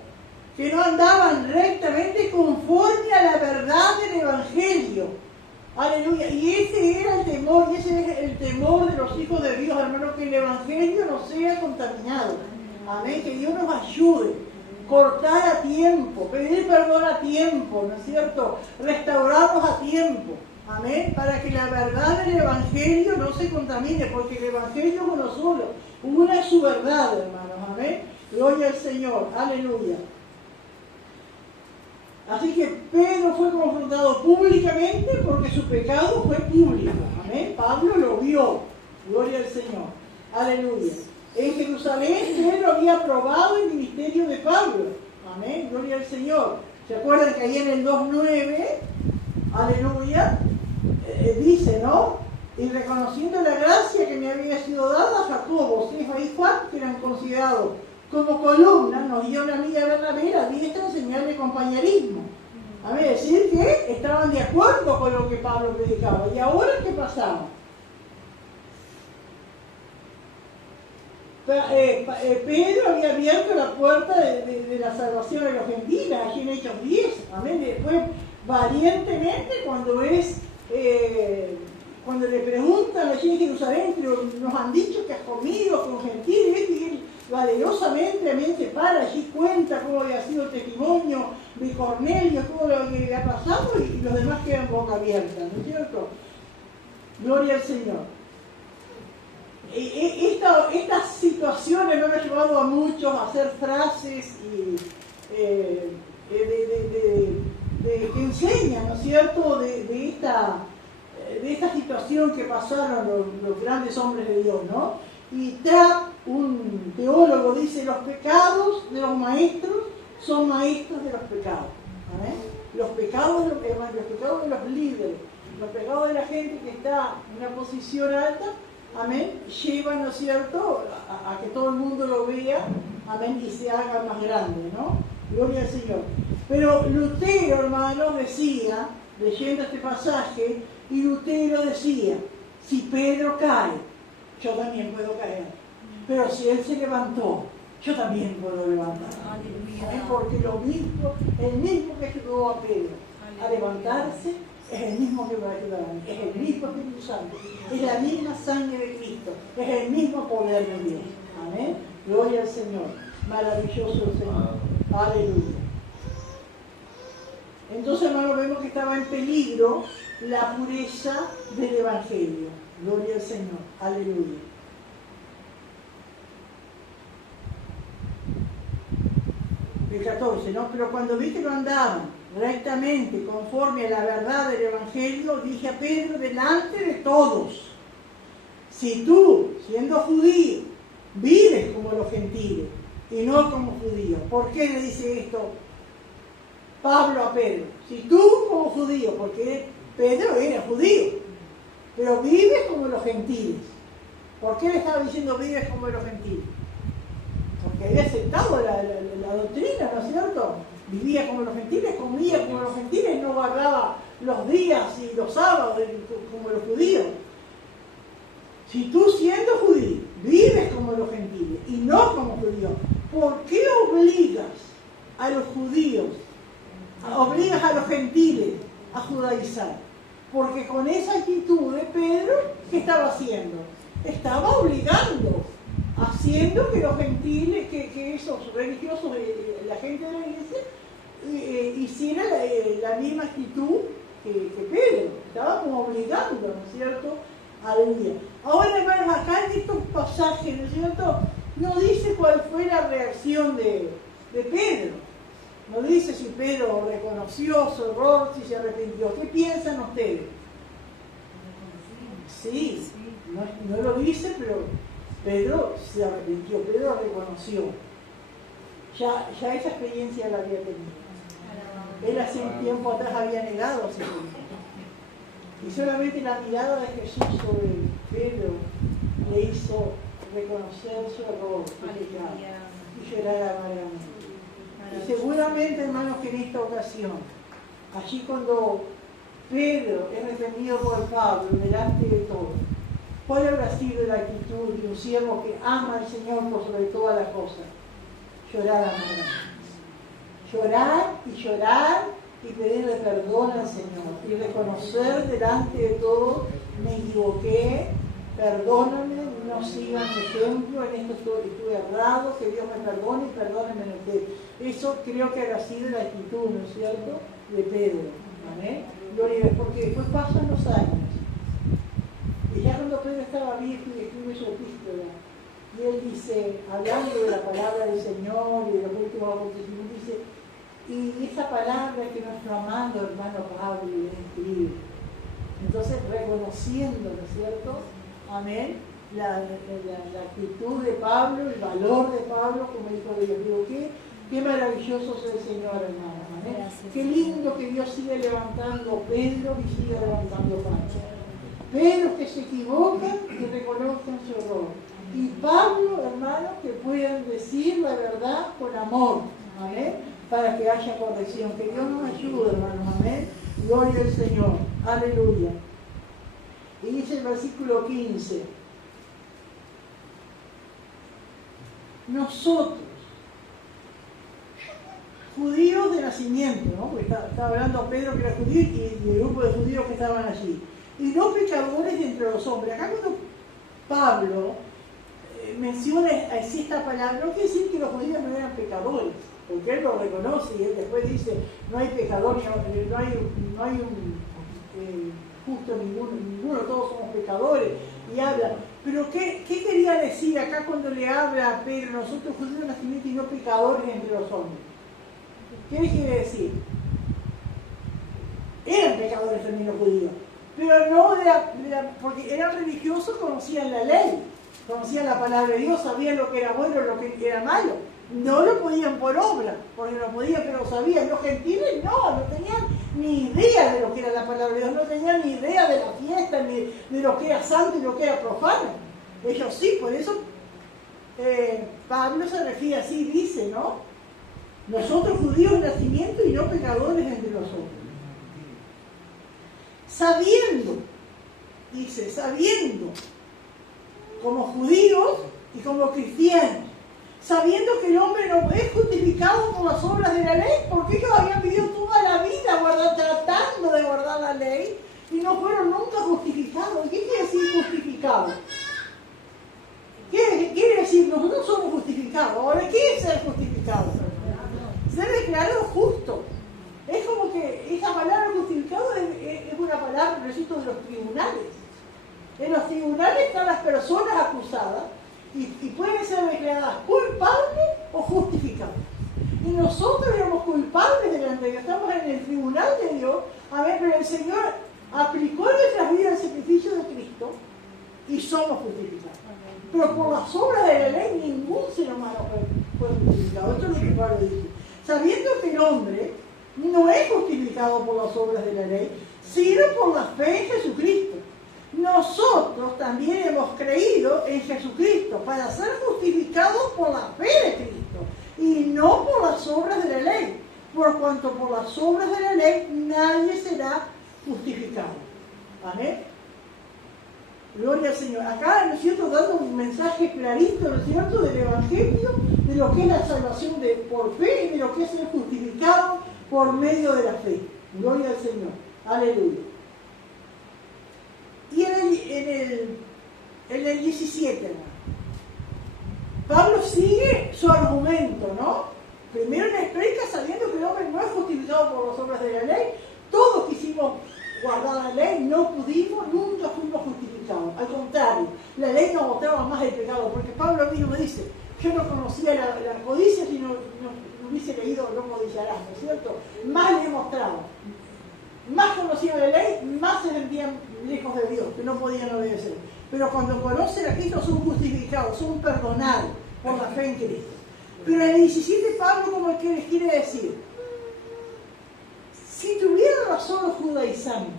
que no andaban rectamente conforme a la verdad del Evangelio. Aleluya. Y ese era el temor, y ese es el temor de los hijos de Dios, hermano, que el Evangelio no sea contaminado. Amén, que Dios nos ayude. Cortar a tiempo, pedir perdón a tiempo, ¿no es cierto? Restaurarnos a tiempo, amén, para que la verdad del Evangelio no se contamine, porque el Evangelio es uno solo, una es su verdad, hermanos, amén, gloria al Señor, aleluya. Así que Pedro fue confrontado públicamente porque su pecado fue público, amén, Pablo lo vio, gloria al Señor, aleluya. En Jerusalén Pedro había aprobado el ministerio de Pablo. Amén, gloria al Señor. ¿Se acuerdan que ahí en el 2.9, aleluya, dice, ¿no? Y reconociendo la gracia que me había sido dada, Jacobo, Cefa y Juan, que eran considerados como columna, nos dieron a mí y a Bernabé la diestra en señal de compañerismo. A ver, decir que estaban de acuerdo con lo que Pablo predicaba. ¿Y ahora qué pasaba? Pedro había abierto la puerta de la salvación a los gentiles, allí en Hechos 10. Amén. Después, valientemente, cuando le preguntan allí en Jerusalén, nos han dicho que has comido con gentiles, y él valerosamente también se para allí, cuenta cómo había sido el testimonio de Cornelio, todo lo que había pasado, y los demás quedan boca abierta, ¿no es cierto? Gloria al Señor. Estas situaciones me han llevado a muchos a hacer frases que enseñan, ¿no es cierto?, de esta situación que pasaron los grandes hombres de Dios, ¿no? Y Trapp, un teólogo, dice: los pecados de los maestros son maestros de los pecados. ¿Amén? Los pecados de los líderes, los pecados de la gente que está en una posición alta, amén, llevan, ¿no es cierto?, a que todo el mundo lo vea, amén, y se haga más grande, ¿no? Gloria al Señor. Pero Lutero, hermanos, decía, leyendo este pasaje, y Lutero decía: si Pedro cae, yo también puedo caer. Pero si él se levantó, yo también puedo levantar. ¿Amén? Porque el mismo que ayudó a Pedro a levantarse, es el mismo que va a ayudar a mí, es el mismo Espíritu Santo, es la misma sangre de Cristo, es el mismo poder de Dios. Amén. Gloria al Señor. Maravilloso el Señor. Aleluya. Entonces, hermanos, vemos que estaba en peligro la pureza del Evangelio. Gloria al Señor. Aleluya. El 14, ¿no? Pero cuando vi que no andaban rectamente conforme a la verdad del Evangelio, dije a Pedro delante de todos: si tú, siendo judío, vives como los gentiles y no como judíos. ¿Por qué le dice esto Pablo a Pedro? Si tú como judío, porque Pedro era judío, pero vives como los gentiles. ¿Por qué le estaba diciendo vives como los gentiles? Porque había aceptado la doctrina, ¿no es cierto? Vivía como los gentiles, comía como los gentiles, no guardaba los días y los sábados como los judíos. Si tú, siendo judío, vives como los gentiles y no como judíos, ¿por qué obligas a los judíos, obligas a los gentiles a judaizar? Porque con esa actitud de Pedro, ¿qué estaba haciendo? Estaba obligando, haciendo que los gentiles, que esos religiosos, la gente de la iglesia, hiciera la misma actitud que Pedro. Estaba como obligando, ¿no es cierto? Aleluya. Ahora, hermanos, acá en estos pasajes, ¿no es cierto?, no dice cuál fue la reacción de Pedro. No dice si Pedro reconoció su error, si se arrepintió. ¿Qué piensan ustedes? Sí, no lo dice, pero Pedro se arrepintió, Pedro reconoció. Ya esa experiencia la había tenido. Él hace un tiempo atrás había negado a su Cristo. Y solamente la mirada de Jesús sobre Pedro le hizo reconocer su error y llorar amargamente. Y seguramente, hermanos, que en esta ocasión, allí cuando Pedro es retenido por Pablo delante de todos, ¿cuál habrá sido la actitud de un siervo que ama al Señor por sobre todas las cosas? Llorar amargamente. Llorar y pedirle perdón al Señor y reconocer delante de todos: me equivoqué, perdóname, no sigan mi ejemplo, en esto estuve errado, que Dios me perdone y perdónenme en usted. Eso creo que habrá sido la actitud, ¿no es cierto?, de Pedro. ¿Amén? Porque después pasan los años. Y ya cuando Pedro estaba viejo y escribe su epístola, y él dice, hablando de la palabra del Señor y de los últimos acontecimientos, dice: y esa palabra que nuestro amado hermano Pablo escribe. Entonces, reconociendo, ¿no es cierto?, amén, la actitud de Pablo, el valor de Pablo como hijo de Dios. Digo, qué maravilloso es el Señor, hermano. Amén. Gracias. Qué lindo que Dios sigue levantando Pedro y sigue levantando Pancho. Pedro que se equivocan, que reconozcan su error. Y Pablo, hermanos, que puedan decir la verdad con amor. Amén. Para que haya corrección. Que Dios nos ayude, hermanos. Amén. Gloria al Señor. Aleluya. Y dice el versículo 15. Nosotros, judíos de nacimiento, ¿no? Porque estaba hablando Pedro que era judío y el grupo de judíos que estaban allí. Y no pecadores de entre los hombres. Acá cuando Pablo menciona así esta palabra, no quiere decir que los judíos no eran pecadores, porque él lo reconoce y él después dice, no hay pecador, no hay un justo ninguno, todos somos pecadores, y habla. Pero ¿qué quería decir acá cuando le habla a Pedro, nosotros judíos de nacimiento y no pecadores entre los hombres? ¿Qué le quiere decir? Eran pecadores también los judíos, pero no porque eran religiosos, conocían la ley, conocían la palabra de Dios, sabían lo que era bueno y lo que era malo. No lo podían por obra, porque no podían, pero lo sabían. Los gentiles no tenían ni idea de lo que era la palabra de Dios, no tenían ni idea de la fiesta, ni de lo que era santo y lo que era profano. Ellos sí, por eso Pablo se refiere así, dice, ¿no? Nosotros judíos de nacimiento y no pecadores entre los hombres. Sabiendo, como judíos y como cristianos, sabiendo que el hombre no es justificado por las obras de la ley, porque ellos habían vivido toda la vida tratando de guardar la ley y no fueron nunca justificados. ¿Qué quiere decir justificado? Quiere decir, nosotros somos justificados. Ahora, ¿qué es ser justificado? Ser declarado justo. Es como que esa palabra justificado es una palabra, necesito, de los tribunales. En los tribunales están las personas acusadas y pueden ser declaradas culpables o justificadas. Y nosotros éramos culpables delante de Dios, estamos en el tribunal de Dios, a ver, pero el Señor aplicó en nuestras vidas el sacrificio de Cristo y somos justificados. Pero por las obras de la ley ningún ser humano fue justificado. Esto es lo que Pablo dice. Sabiendo que el hombre no es justificado por las obras de la ley, sino por la fe en Jesucristo. Nosotros también hemos creído en Jesucristo para ser justificados por la fe de Cristo y no por las obras de la ley, por cuanto por las obras de la ley nadie será justificado. Amén. Gloria al Señor. Acá, ¿no es cierto?, dando un mensaje clarito, ¿no es cierto?, del Evangelio, de lo que es la salvación por fe y de lo que es ser justificado por medio de la fe. Gloria al Señor. Aleluya. Y en el 17, hermano, Pablo sigue su argumento, ¿no? Primero le explica, sabiendo que el hombre no es justificado por las obras de la ley. Todos quisimos guardar la ley, no pudimos, nunca fuimos justificados. Al contrario, la ley nos mostraba más el pecado, porque Pablo mismo dice, yo no conocía la codicia si no hubiese leído No codiciarás, ¿no es cierto? Más le mostraba. Más conocían la ley, más se sentían lejos de Dios, que no podían obedecer. Pero cuando conocen a Cristo son justificados, son perdonados por la fe en Cristo. Pero en el 17 Pablo como que les quiere decir, si tuvieran razón los judaizantes,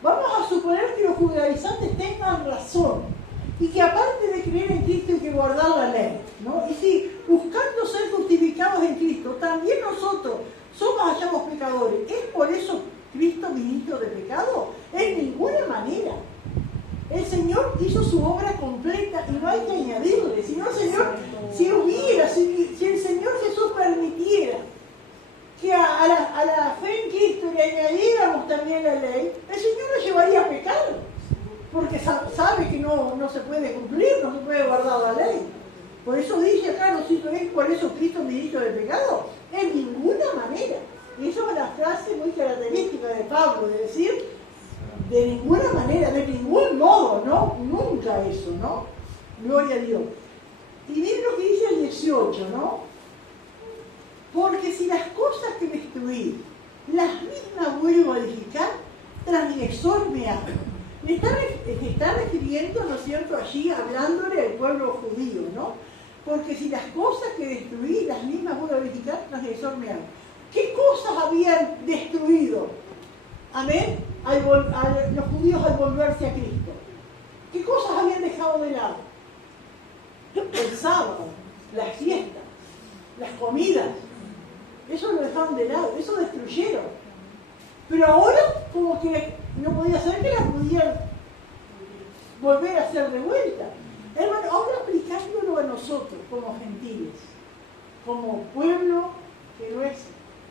vamos a suponer que los judaizantes tengan razón y que aparte de creer en Cristo hay que guardar la ley, ¿no? Y si buscando ser justificados en Cristo, también nosotros somos hallados pecadores, ¿es por eso Cristo ministro de pecado? En ninguna manera. El Señor hizo su obra completa y no hay que añadirle. Si no, el Señor, si el Señor Jesús permitiera que a la fe en Cristo le añadiéramos también la ley, el Señor nos llevaría a pecado, porque sabe que no se puede cumplir, no se puede guardar la ley. Por eso dice acá, ¿no es por eso Cristo ministro de pecado? En ninguna manera. Y eso es una frase muy característica de Pablo, de decir, de ninguna manera, de ningún modo, ¿no? Nunca eso, ¿no? Gloria a Dios. Y miren lo que dice el 18, ¿no? Porque si las cosas que destruí, las mismas vuelvo a edificar, transgresor me hago. Le está refiriendo, ¿no es cierto?, allí hablándole al pueblo judío, ¿no? Porque si las cosas que destruí, las mismas voy a verificar, transgresor me hago. ¿Qué cosas habían destruido? Amén. Los judíos al volverse a Cristo. ¿Qué cosas habían dejado de lado? El sábado, las fiestas, las comidas. Eso lo dejaron de lado, eso destruyeron. Pero ahora como que no podía ser que las pudieran volver a hacer de vuelta. Hermano, ahora aplicándolo a nosotros como gentiles, como pueblo que no es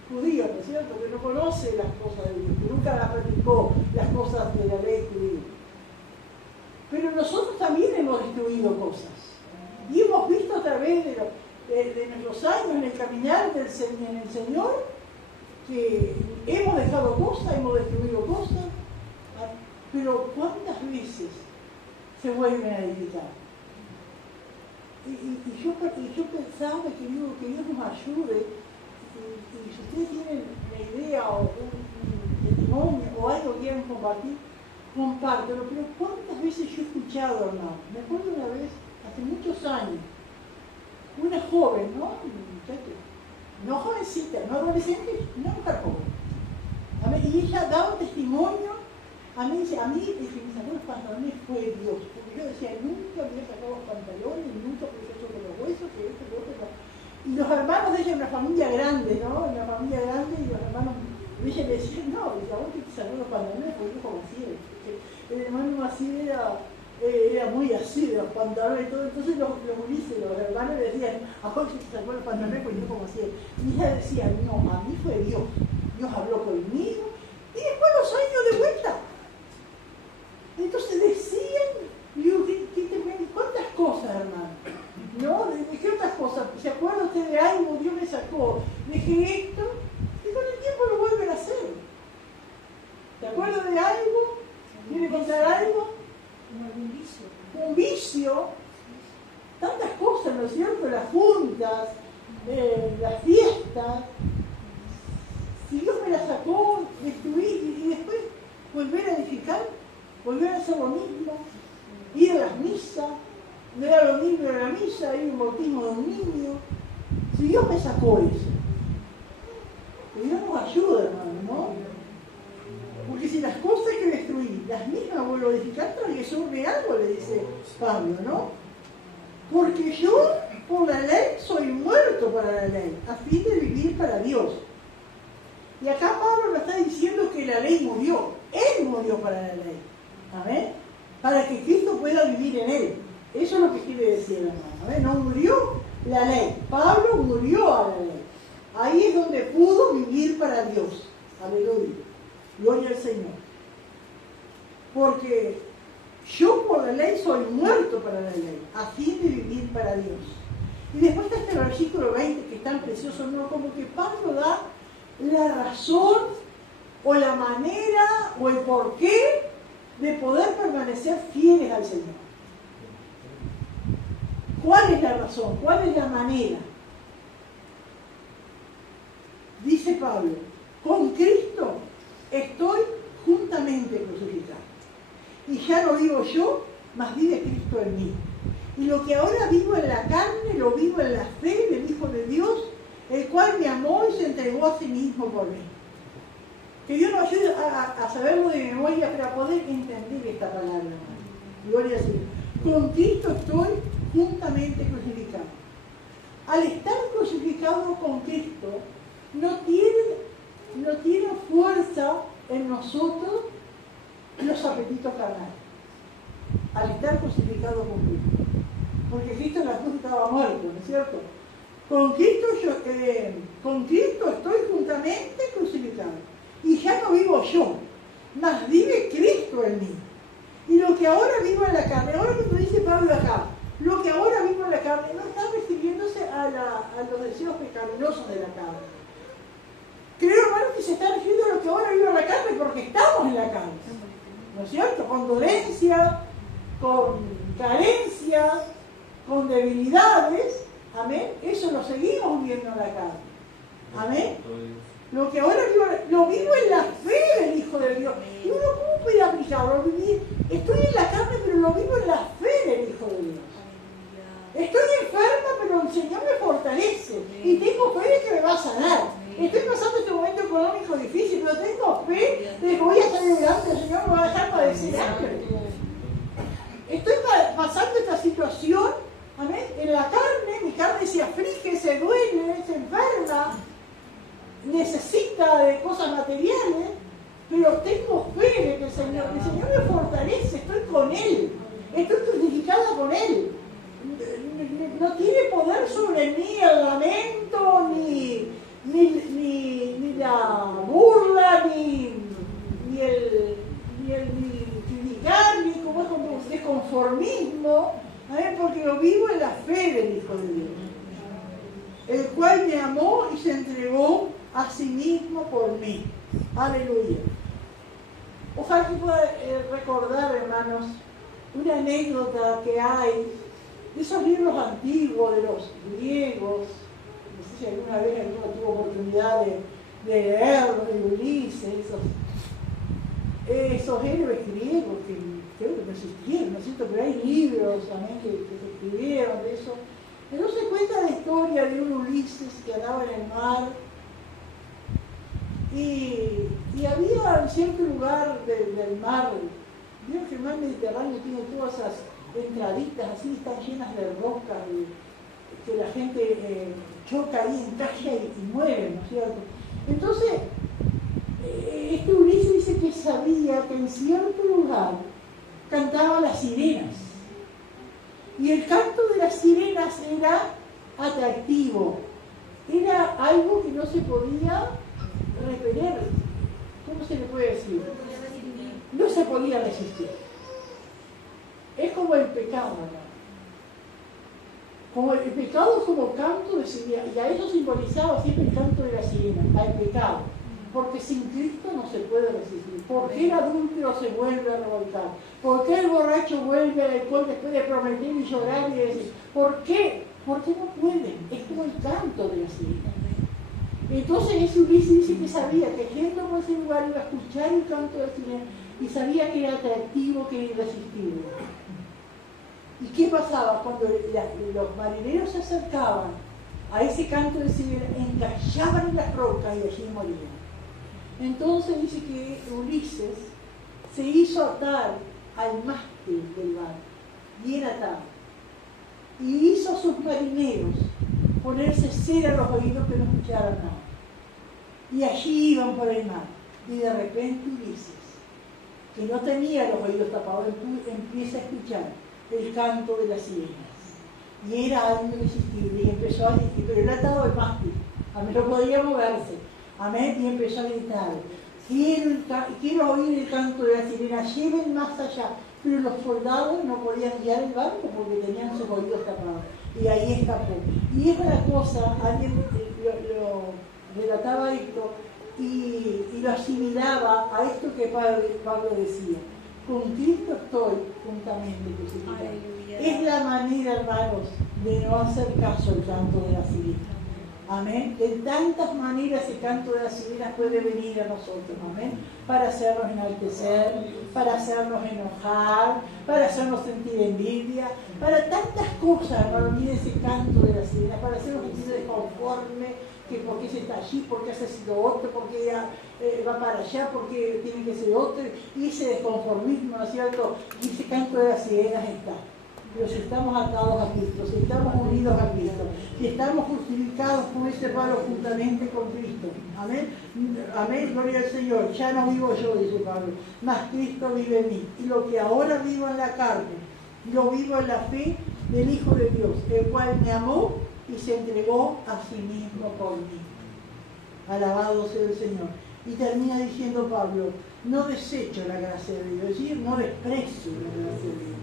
judío, ¿no es cierto? Que no conoce las cosas de Dios, que nunca las practicó, las cosas de la ley judía. Pero nosotros también hemos destruido cosas. Y hemos visto a través de nuestros años en el caminar en el Señor que hemos dejado cosas, hemos destruido cosas. Pero ¿cuántas veces se vuelven a edificar? Y yo pensaba que Dios nos ayude. Y si ustedes tienen una idea o un testimonio o algo que quieran compartir, compártelo. Pero ¿cuántas veces yo he escuchado, hermano? Me acuerdo una vez, hace muchos años, una joven, ¿no? No jovencita, no adolescente, una mujer joven. Y ella daba un testimonio. A mí dice, el que me sacó los pantalones fue Dios. Porque yo decía, nunca me había sacado los pantalones, nunca me había sobre los huesos, que esto, que otro. Y los hermanos de ella, una familia grande, ¿no? Una familia grande, y los hermanos de ella le decían, no, dice, a vos que te sacó los pantalones fue Dios Maciel. El hermano Maciel era muy así de los pantalones y todo. Entonces los Ulises, los hermanos le decían, a vos que te sacó los pantalones fue Dios Maciel. Y ella decía, no, a mí fue Dios. Dios habló conmigo. Y después los años de vuelta. Entonces decían, ¿cuántas cosas, hermano? ¿No? ¿De qué otras cosas? ¿Se acuerda usted de algo? Dios me sacó, dejé esto, y con el tiempo lo vuelven a hacer. ¿Se acuerda de algo? ¿Quiere contar algo? Como algún vicio. Un vicio, tantas cosas, ¿no es cierto? Las juntas, las fiestas. Si Dios me las sacó, destruí y después volver a edificar. Volver a hacer lo mismo, ir a las misas, leer a los niños en la misa, ir a un bautismo de un niño. Si Dios me sacó eso, que Dios nos ayuda, hermano, ¿no? Porque si las cosas que destruí, las mismas vuelvo a edificar, transgresor me hago, le dice Pablo, ¿no? Porque yo, por la ley, soy muerto para la ley, a fin de vivir para Dios. Y acá Pablo nos está diciendo que la ley murió, Él murió para la ley. ¿Amén? Para que Cristo pueda vivir en él. Eso es lo que quiere decir, hermano. ¿Amén? No murió la ley. Pablo murió a la ley. Ahí es donde pudo vivir para Dios. Aleluya. Gloria al Señor. Porque yo por la ley soy muerto para la ley, a fin de vivir para Dios. Y después está este versículo 20 que es tan precioso, ¿no? Como que Pablo da la razón o la manera o el porqué de poder permanecer fieles al Señor. ¿Cuál es la razón? ¿Cuál es la manera? Dice Pablo, con Cristo estoy juntamente crucificado. Y ya no vivo yo, mas vive Cristo en mí. Y lo que ahora vivo en la carne, lo vivo en la fe del Hijo de Dios, el cual me amó y se entregó a sí mismo por mí. Que Dios nos ayude a saberlo de memoria para poder entender esta palabra, hermano. Gloria a Dios. Con Cristo estoy juntamente crucificado. Al estar crucificado con Cristo, no tiene fuerza en nosotros los apetitos carnales. Al estar crucificado con Cristo. Porque Cristo en la cruz estaba muerto, ¿no es cierto? Con Cristo estoy juntamente crucificado. Y ya no vivo yo, mas vive Cristo en mí. Y lo que ahora vivo en la carne, ahora cuando dice Pablo acá, lo que ahora vivo en la carne, no está refiriéndose a los deseos pecaminosos de la carne. Creo, hermano, que se está refiriendo a lo que ahora vivo en la carne porque estamos en la carne. ¿No es cierto? Con dolencia, con carencias, con debilidades. Amén. Eso lo seguimos viendo en la carne. Amén. Lo que ahora lo vivo en la fe del Hijo de Dios. Y uno, ¿cómo puede aplicarlo? Estoy en la carne, pero lo vivo en la fe del Hijo de Dios. Estoy enferma, pero económico difícil, pero tengo fe de que voy a salir adelante, el Señor me va a dejar padecer hambre. Estoy pasando esta situación, amén, en la carne, mi carne se aflige, se duele, se enferma, necesita de cosas materiales, pero tengo fe de que el Señor me fortalece, estoy con Él, estoy crucificada con Él. No tiene poder sobre mí el lamento, ni la burla, ni el criticar, ni como desconformismo, porque yo vivo en la fe del Hijo de Dios, el cual me amó y se entregó a sí mismo por mí. Aleluya. Ojalá que pueda recordar, hermanos, una anécdota que hay de esos libros antiguos de los griegos. No sé si alguna vez alguno tuvo oportunidad de leerlos, de Ulises, esos héroes griegos que creo que no existieron, ¿no es cierto? Pero hay libros también que se escribieron de eso. Entonces cuenta la historia de un Ulises que andaba en el mar y había en cierto lugar del mar, vieron que el mar Mediterráneo tiene todas esas entraditas así, están llenas de rocas, que la gente choca ahí, encalla y muere, ¿no es cierto? Entonces, este Ulises dice que sabía que en cierto lugar cantaban las sirenas. Y el canto de las sirenas era atractivo, era algo que no se podía repeler. ¿Cómo se le puede decir? No se podía resistir. Es como el pecado, ¿no? Como el pecado es como canto de sirena, y a eso simbolizaba siempre el canto de la sirena, al pecado. Porque sin Cristo no se puede resistir. ¿Por qué el adúltero se vuelve a revoltar? ¿Por qué el borracho vuelve al alcohol después de prometer y llorar y decir? ¿Por qué? Porque no pueden. Es como el canto de la sirena. Entonces ese Ulises dice que sabía que yendo por ese lugar iba a escuchar el canto de la sirena y sabía que era atractivo, que era irresistible. ¿Y qué pasaba? Cuando los marineros se acercaban a ese canto de sirena, encallaban en las rocas y allí morían. Entonces dice que Ulises se hizo atar al mástil del barco, bien atado, y hizo a sus marineros ponerse cera a los oídos que no escucharan nada. Y allí iban por el mar, y de repente Ulises, que no tenía los oídos tapados, empieza a escuchar el canto de las sirenas. Y era algo irresistible, y empezó a decir, pero él atado al mástil, a mí no podía moverse. Amén, y empezó a gritar, quiero oír el canto de la sirena, lleven más allá. Pero los soldados no podían guiar el barco porque tenían sus oídos tapados. Y ahí escapó. Y es una cosa, alguien lo relataba esto y lo asimilaba a esto que Pablo decía. Con Cristo estoy juntamente crucificado. Es la manera, hermanos, de no hacer caso al canto de la sirena. Amén. De tantas maneras el canto de las sirenas puede venir a nosotros, amén, para hacernos enaltecer, para hacernos enojar, para hacernos sentir envidia, para tantas cosas, hermano, viene ese canto de las sirenas, para hacernos sentir desconforme, que por qué se está allí, por qué hace sido otro, por qué va para allá, por qué tiene que ser otro, y ese desconformismo, ¿no es cierto? Y ese canto de las sirenas está. Pero si estamos atados a Cristo, si estamos unidos a Cristo, si estamos justificados con este Pablo juntamente con Cristo, amén, amén, gloria al Señor, ya no vivo yo, dice Pablo, mas Cristo vive en mí, y lo que ahora vivo en la carne, lo vivo en la fe del Hijo de Dios, el cual me amó y se entregó a sí mismo por mí. Alabado sea el Señor. Y termina diciendo Pablo, no desecho la gracia de Dios, es decir, no desprecio la gracia de Dios.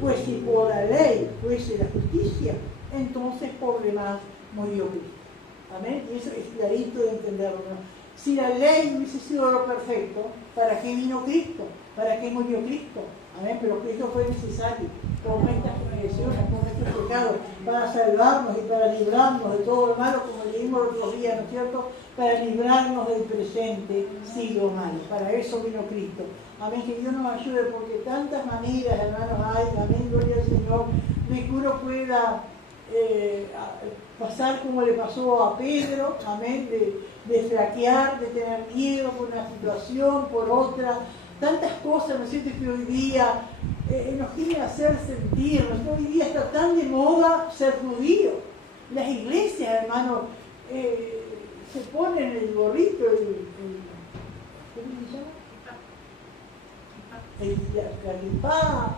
Pues si por la ley fuese la justicia, entonces por demás murió Cristo. Amén. Y eso es clarito de entenderlo, ¿no? Si la ley hubiese sido lo perfecto, ¿para qué vino Cristo? ¿Para qué murió Cristo? Amén. Pero Cristo fue necesario por nuestras transgresiones, por nuestros pecados, para salvarnos y para librarnos de todo lo malo, como leímos el otro día, ¿no es cierto? Para librarnos del presente siglo malo. Para eso vino Cristo. Amén, que Dios nos ayude, porque tantas maneras, hermanos, hay, amén, gloria al Señor, de que uno pueda pasar como le pasó a Pedro, amén, de flaquear, de tener miedo por una situación, por otra, tantas cosas, ¿no es cierto?, que hoy día nos quieren hacer sentir, ¿no? Hoy día está tan de moda ser judío. Las iglesias, hermano, se ponen el gorrito, ¿cómo se llama? La kipá,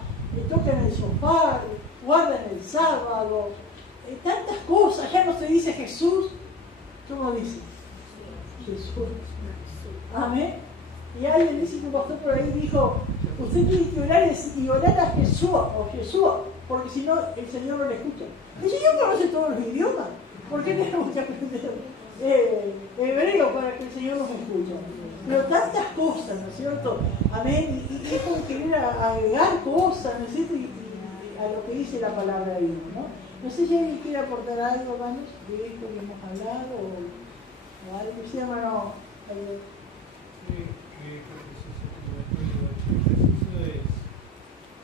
tocan el sofá, guardan el sábado, tantas cosas. Ya no se dice Jesús, ¿cómo dice? Jesús. Amén. Y alguien dice que un pastor por ahí dijo, usted tiene que orar a Jesús o Jesús, porque si no el Señor no le escucha. El Señor conoce todos los idiomas. ¿Por qué tenemos que aprender hebreo para que el Señor nos escuche? Pero tantas cosas, ¿no es cierto? Amén. Y es como querer agregar cosas, ¿no es cierto? Y a lo que dice la palabra de Dios, ¿no? No sé si alguien quiere aportar algo, hermanos, de esto que hemos hablado o algo. Sí, hermano.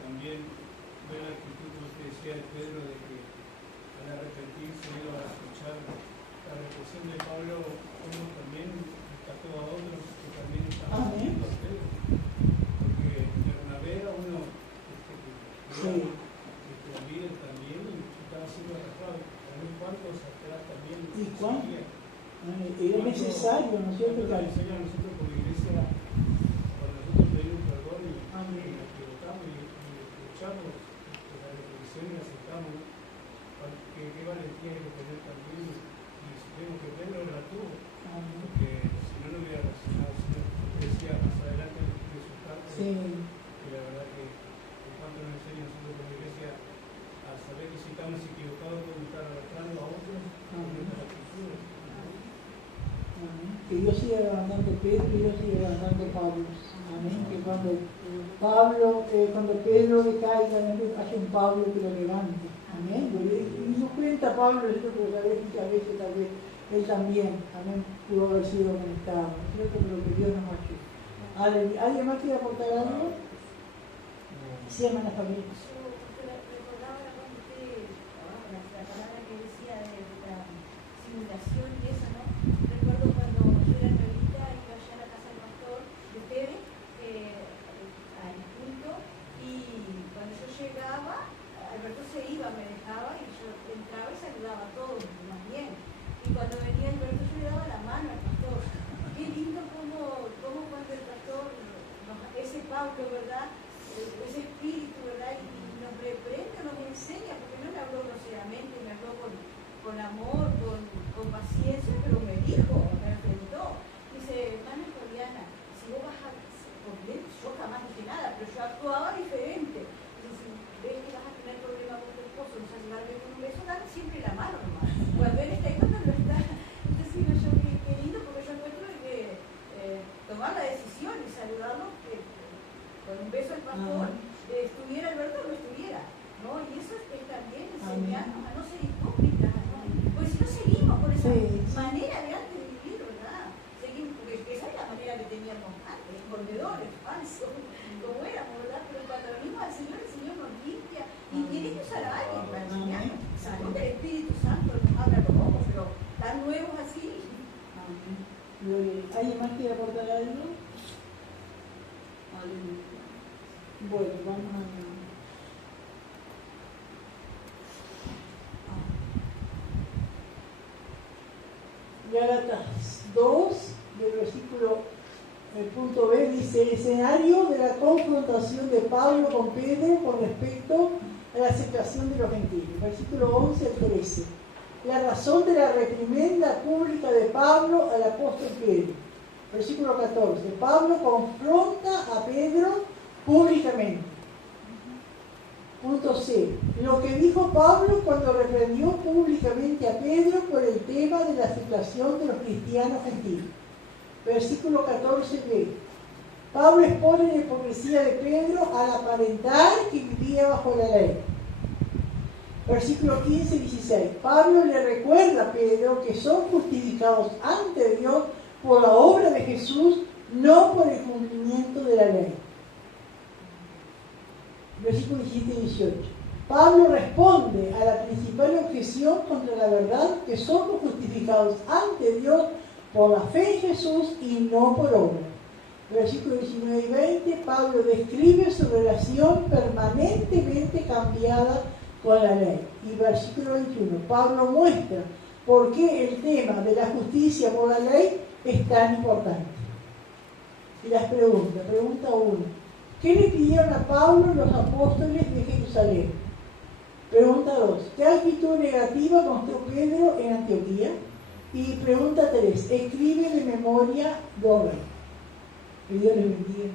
También ver la actitud, como te decía de Pedro, de que al arrepentirse iba a escuchar la reflexión de Pablo, como también rescató a otros que también estaban haciendo a Pedro. Porque Bernabé era uno que el líder también estaba siendo arrastrado. También cuantos atrás también. ¿Y cuántos? Era necesario, ¿no es cierto? Era necesario a nosotros como iglesia, cuando nosotros pedimos perdón y nos equivocamos y escuchamos la reflexión y aceptamos, qué valentía hay que tener también, y supimos que Pedro la tuvo, porque si no, no hubiera reaccionado. Si no, decía más adelante en sus cartas, que la verdad que en cuanto nos enseña nosotros como iglesia a saber que si estamos equivocados podemos estar arrastrando a otros con nuestras actitudes. Que Dios siga levantando Pedro y Dios siga levantando Pablo. Amén. Que cuando Pedro decaiga, haya un Pablo que lo levante. Amén. Y no cuenta Pablo, porque a veces tal vez él también, amén, pudo haber sido conectado. ¿No es cierto? Pero que Dios nos ayude. ¿Alguien más quiere aportar algo? Sí, hermana familia. Recordaba la palabra que decía de la simulación y eso, ¿no? Recuerdo cuando yo era novita, iba allá a la casa del pastor de Pérez, al culto, y cuando yo llegaba, Alberto se iba, me dejaba, y yo entraba y saludaba a todos, más bien. Y cuando venía Alberto, yo le daba la mano al pastor. Qué lindo como cuando el pastor, ese Pablo, ¿verdad? Ese espíritu, ¿verdad? Y nos reprende, nos enseña, porque no me habló groseramente, me habló con amor, con paciencia, pero me dijo, me enfrentó. Dice, hermana Juliana, si vos vas a... Porque yo jamás dije nada, pero yo actuaba diferente. Dice, si ves que vas a tener problemas con tu esposo, no sabes llevar bien con un beso, dale siempre la mano nomás. Cuando él está ahí, cuando no está. Entonces digo yo, qué lindo, porque yo encuentro que tomar la decisión y saludarlo, con un beso al pastor, estuviera Alberto o no estuviera, ¿no? Y eso es también enseñarnos a no ser hipócritas, ¿no? Porque si no seguimos por esa manera de antes de vivir, ¿verdad? Seguimos, porque esa es la manera que teníamos antes, escondedores, falsos, como éramos, ¿verdad? Pero cuando venimos al Señor, el Señor nos limpia y tiene que usar a alguien para enseñarnos. Sabemos que el Espíritu Santo nos habla con ojos, pero tan nuevos así. ¿Alguien más quiere aportar algo? Bueno, vamos a... Gálatas 2, del versículo, el punto B, dice: el escenario de la confrontación de Pablo con Pedro con respecto a la aceptación de los gentiles. Versículo 11 al 13. La razón de la reprimenda pública de Pablo al apóstol Pedro. Versículo 14. Pablo confronta a Pedro públicamente. Punto C. Lo que dijo Pablo cuando reprendió públicamente a Pedro por el tema de la aceptación de los cristianos gentiles. Versículo 14b. Pablo expone la hipocresía de Pedro al aparentar que vivía bajo la ley. Versículo 15 y 16. Pablo le recuerda a Pedro que son justificados ante Dios por la obra de Jesús, no por el cumplimiento de la ley. Versículo 17 y 18. Pablo responde a la principal objeción contra la verdad que somos justificados ante Dios por la fe en Jesús y no por obra. Versículos 19 y 20, Pablo describe su relación permanentemente cambiada con la ley. Y versículo 21, Pablo muestra por qué el tema de la justicia por la ley es tan importante. Y las preguntas. Pregunta 1. ¿Qué le pidieron a Pablo los apóstoles de Jerusalén? Pregunta 2. ¿Qué actitud negativa mostró Pedro en Antioquía? Y pregunta 3. Escribe de memoria 2. Que Dios les bendiga.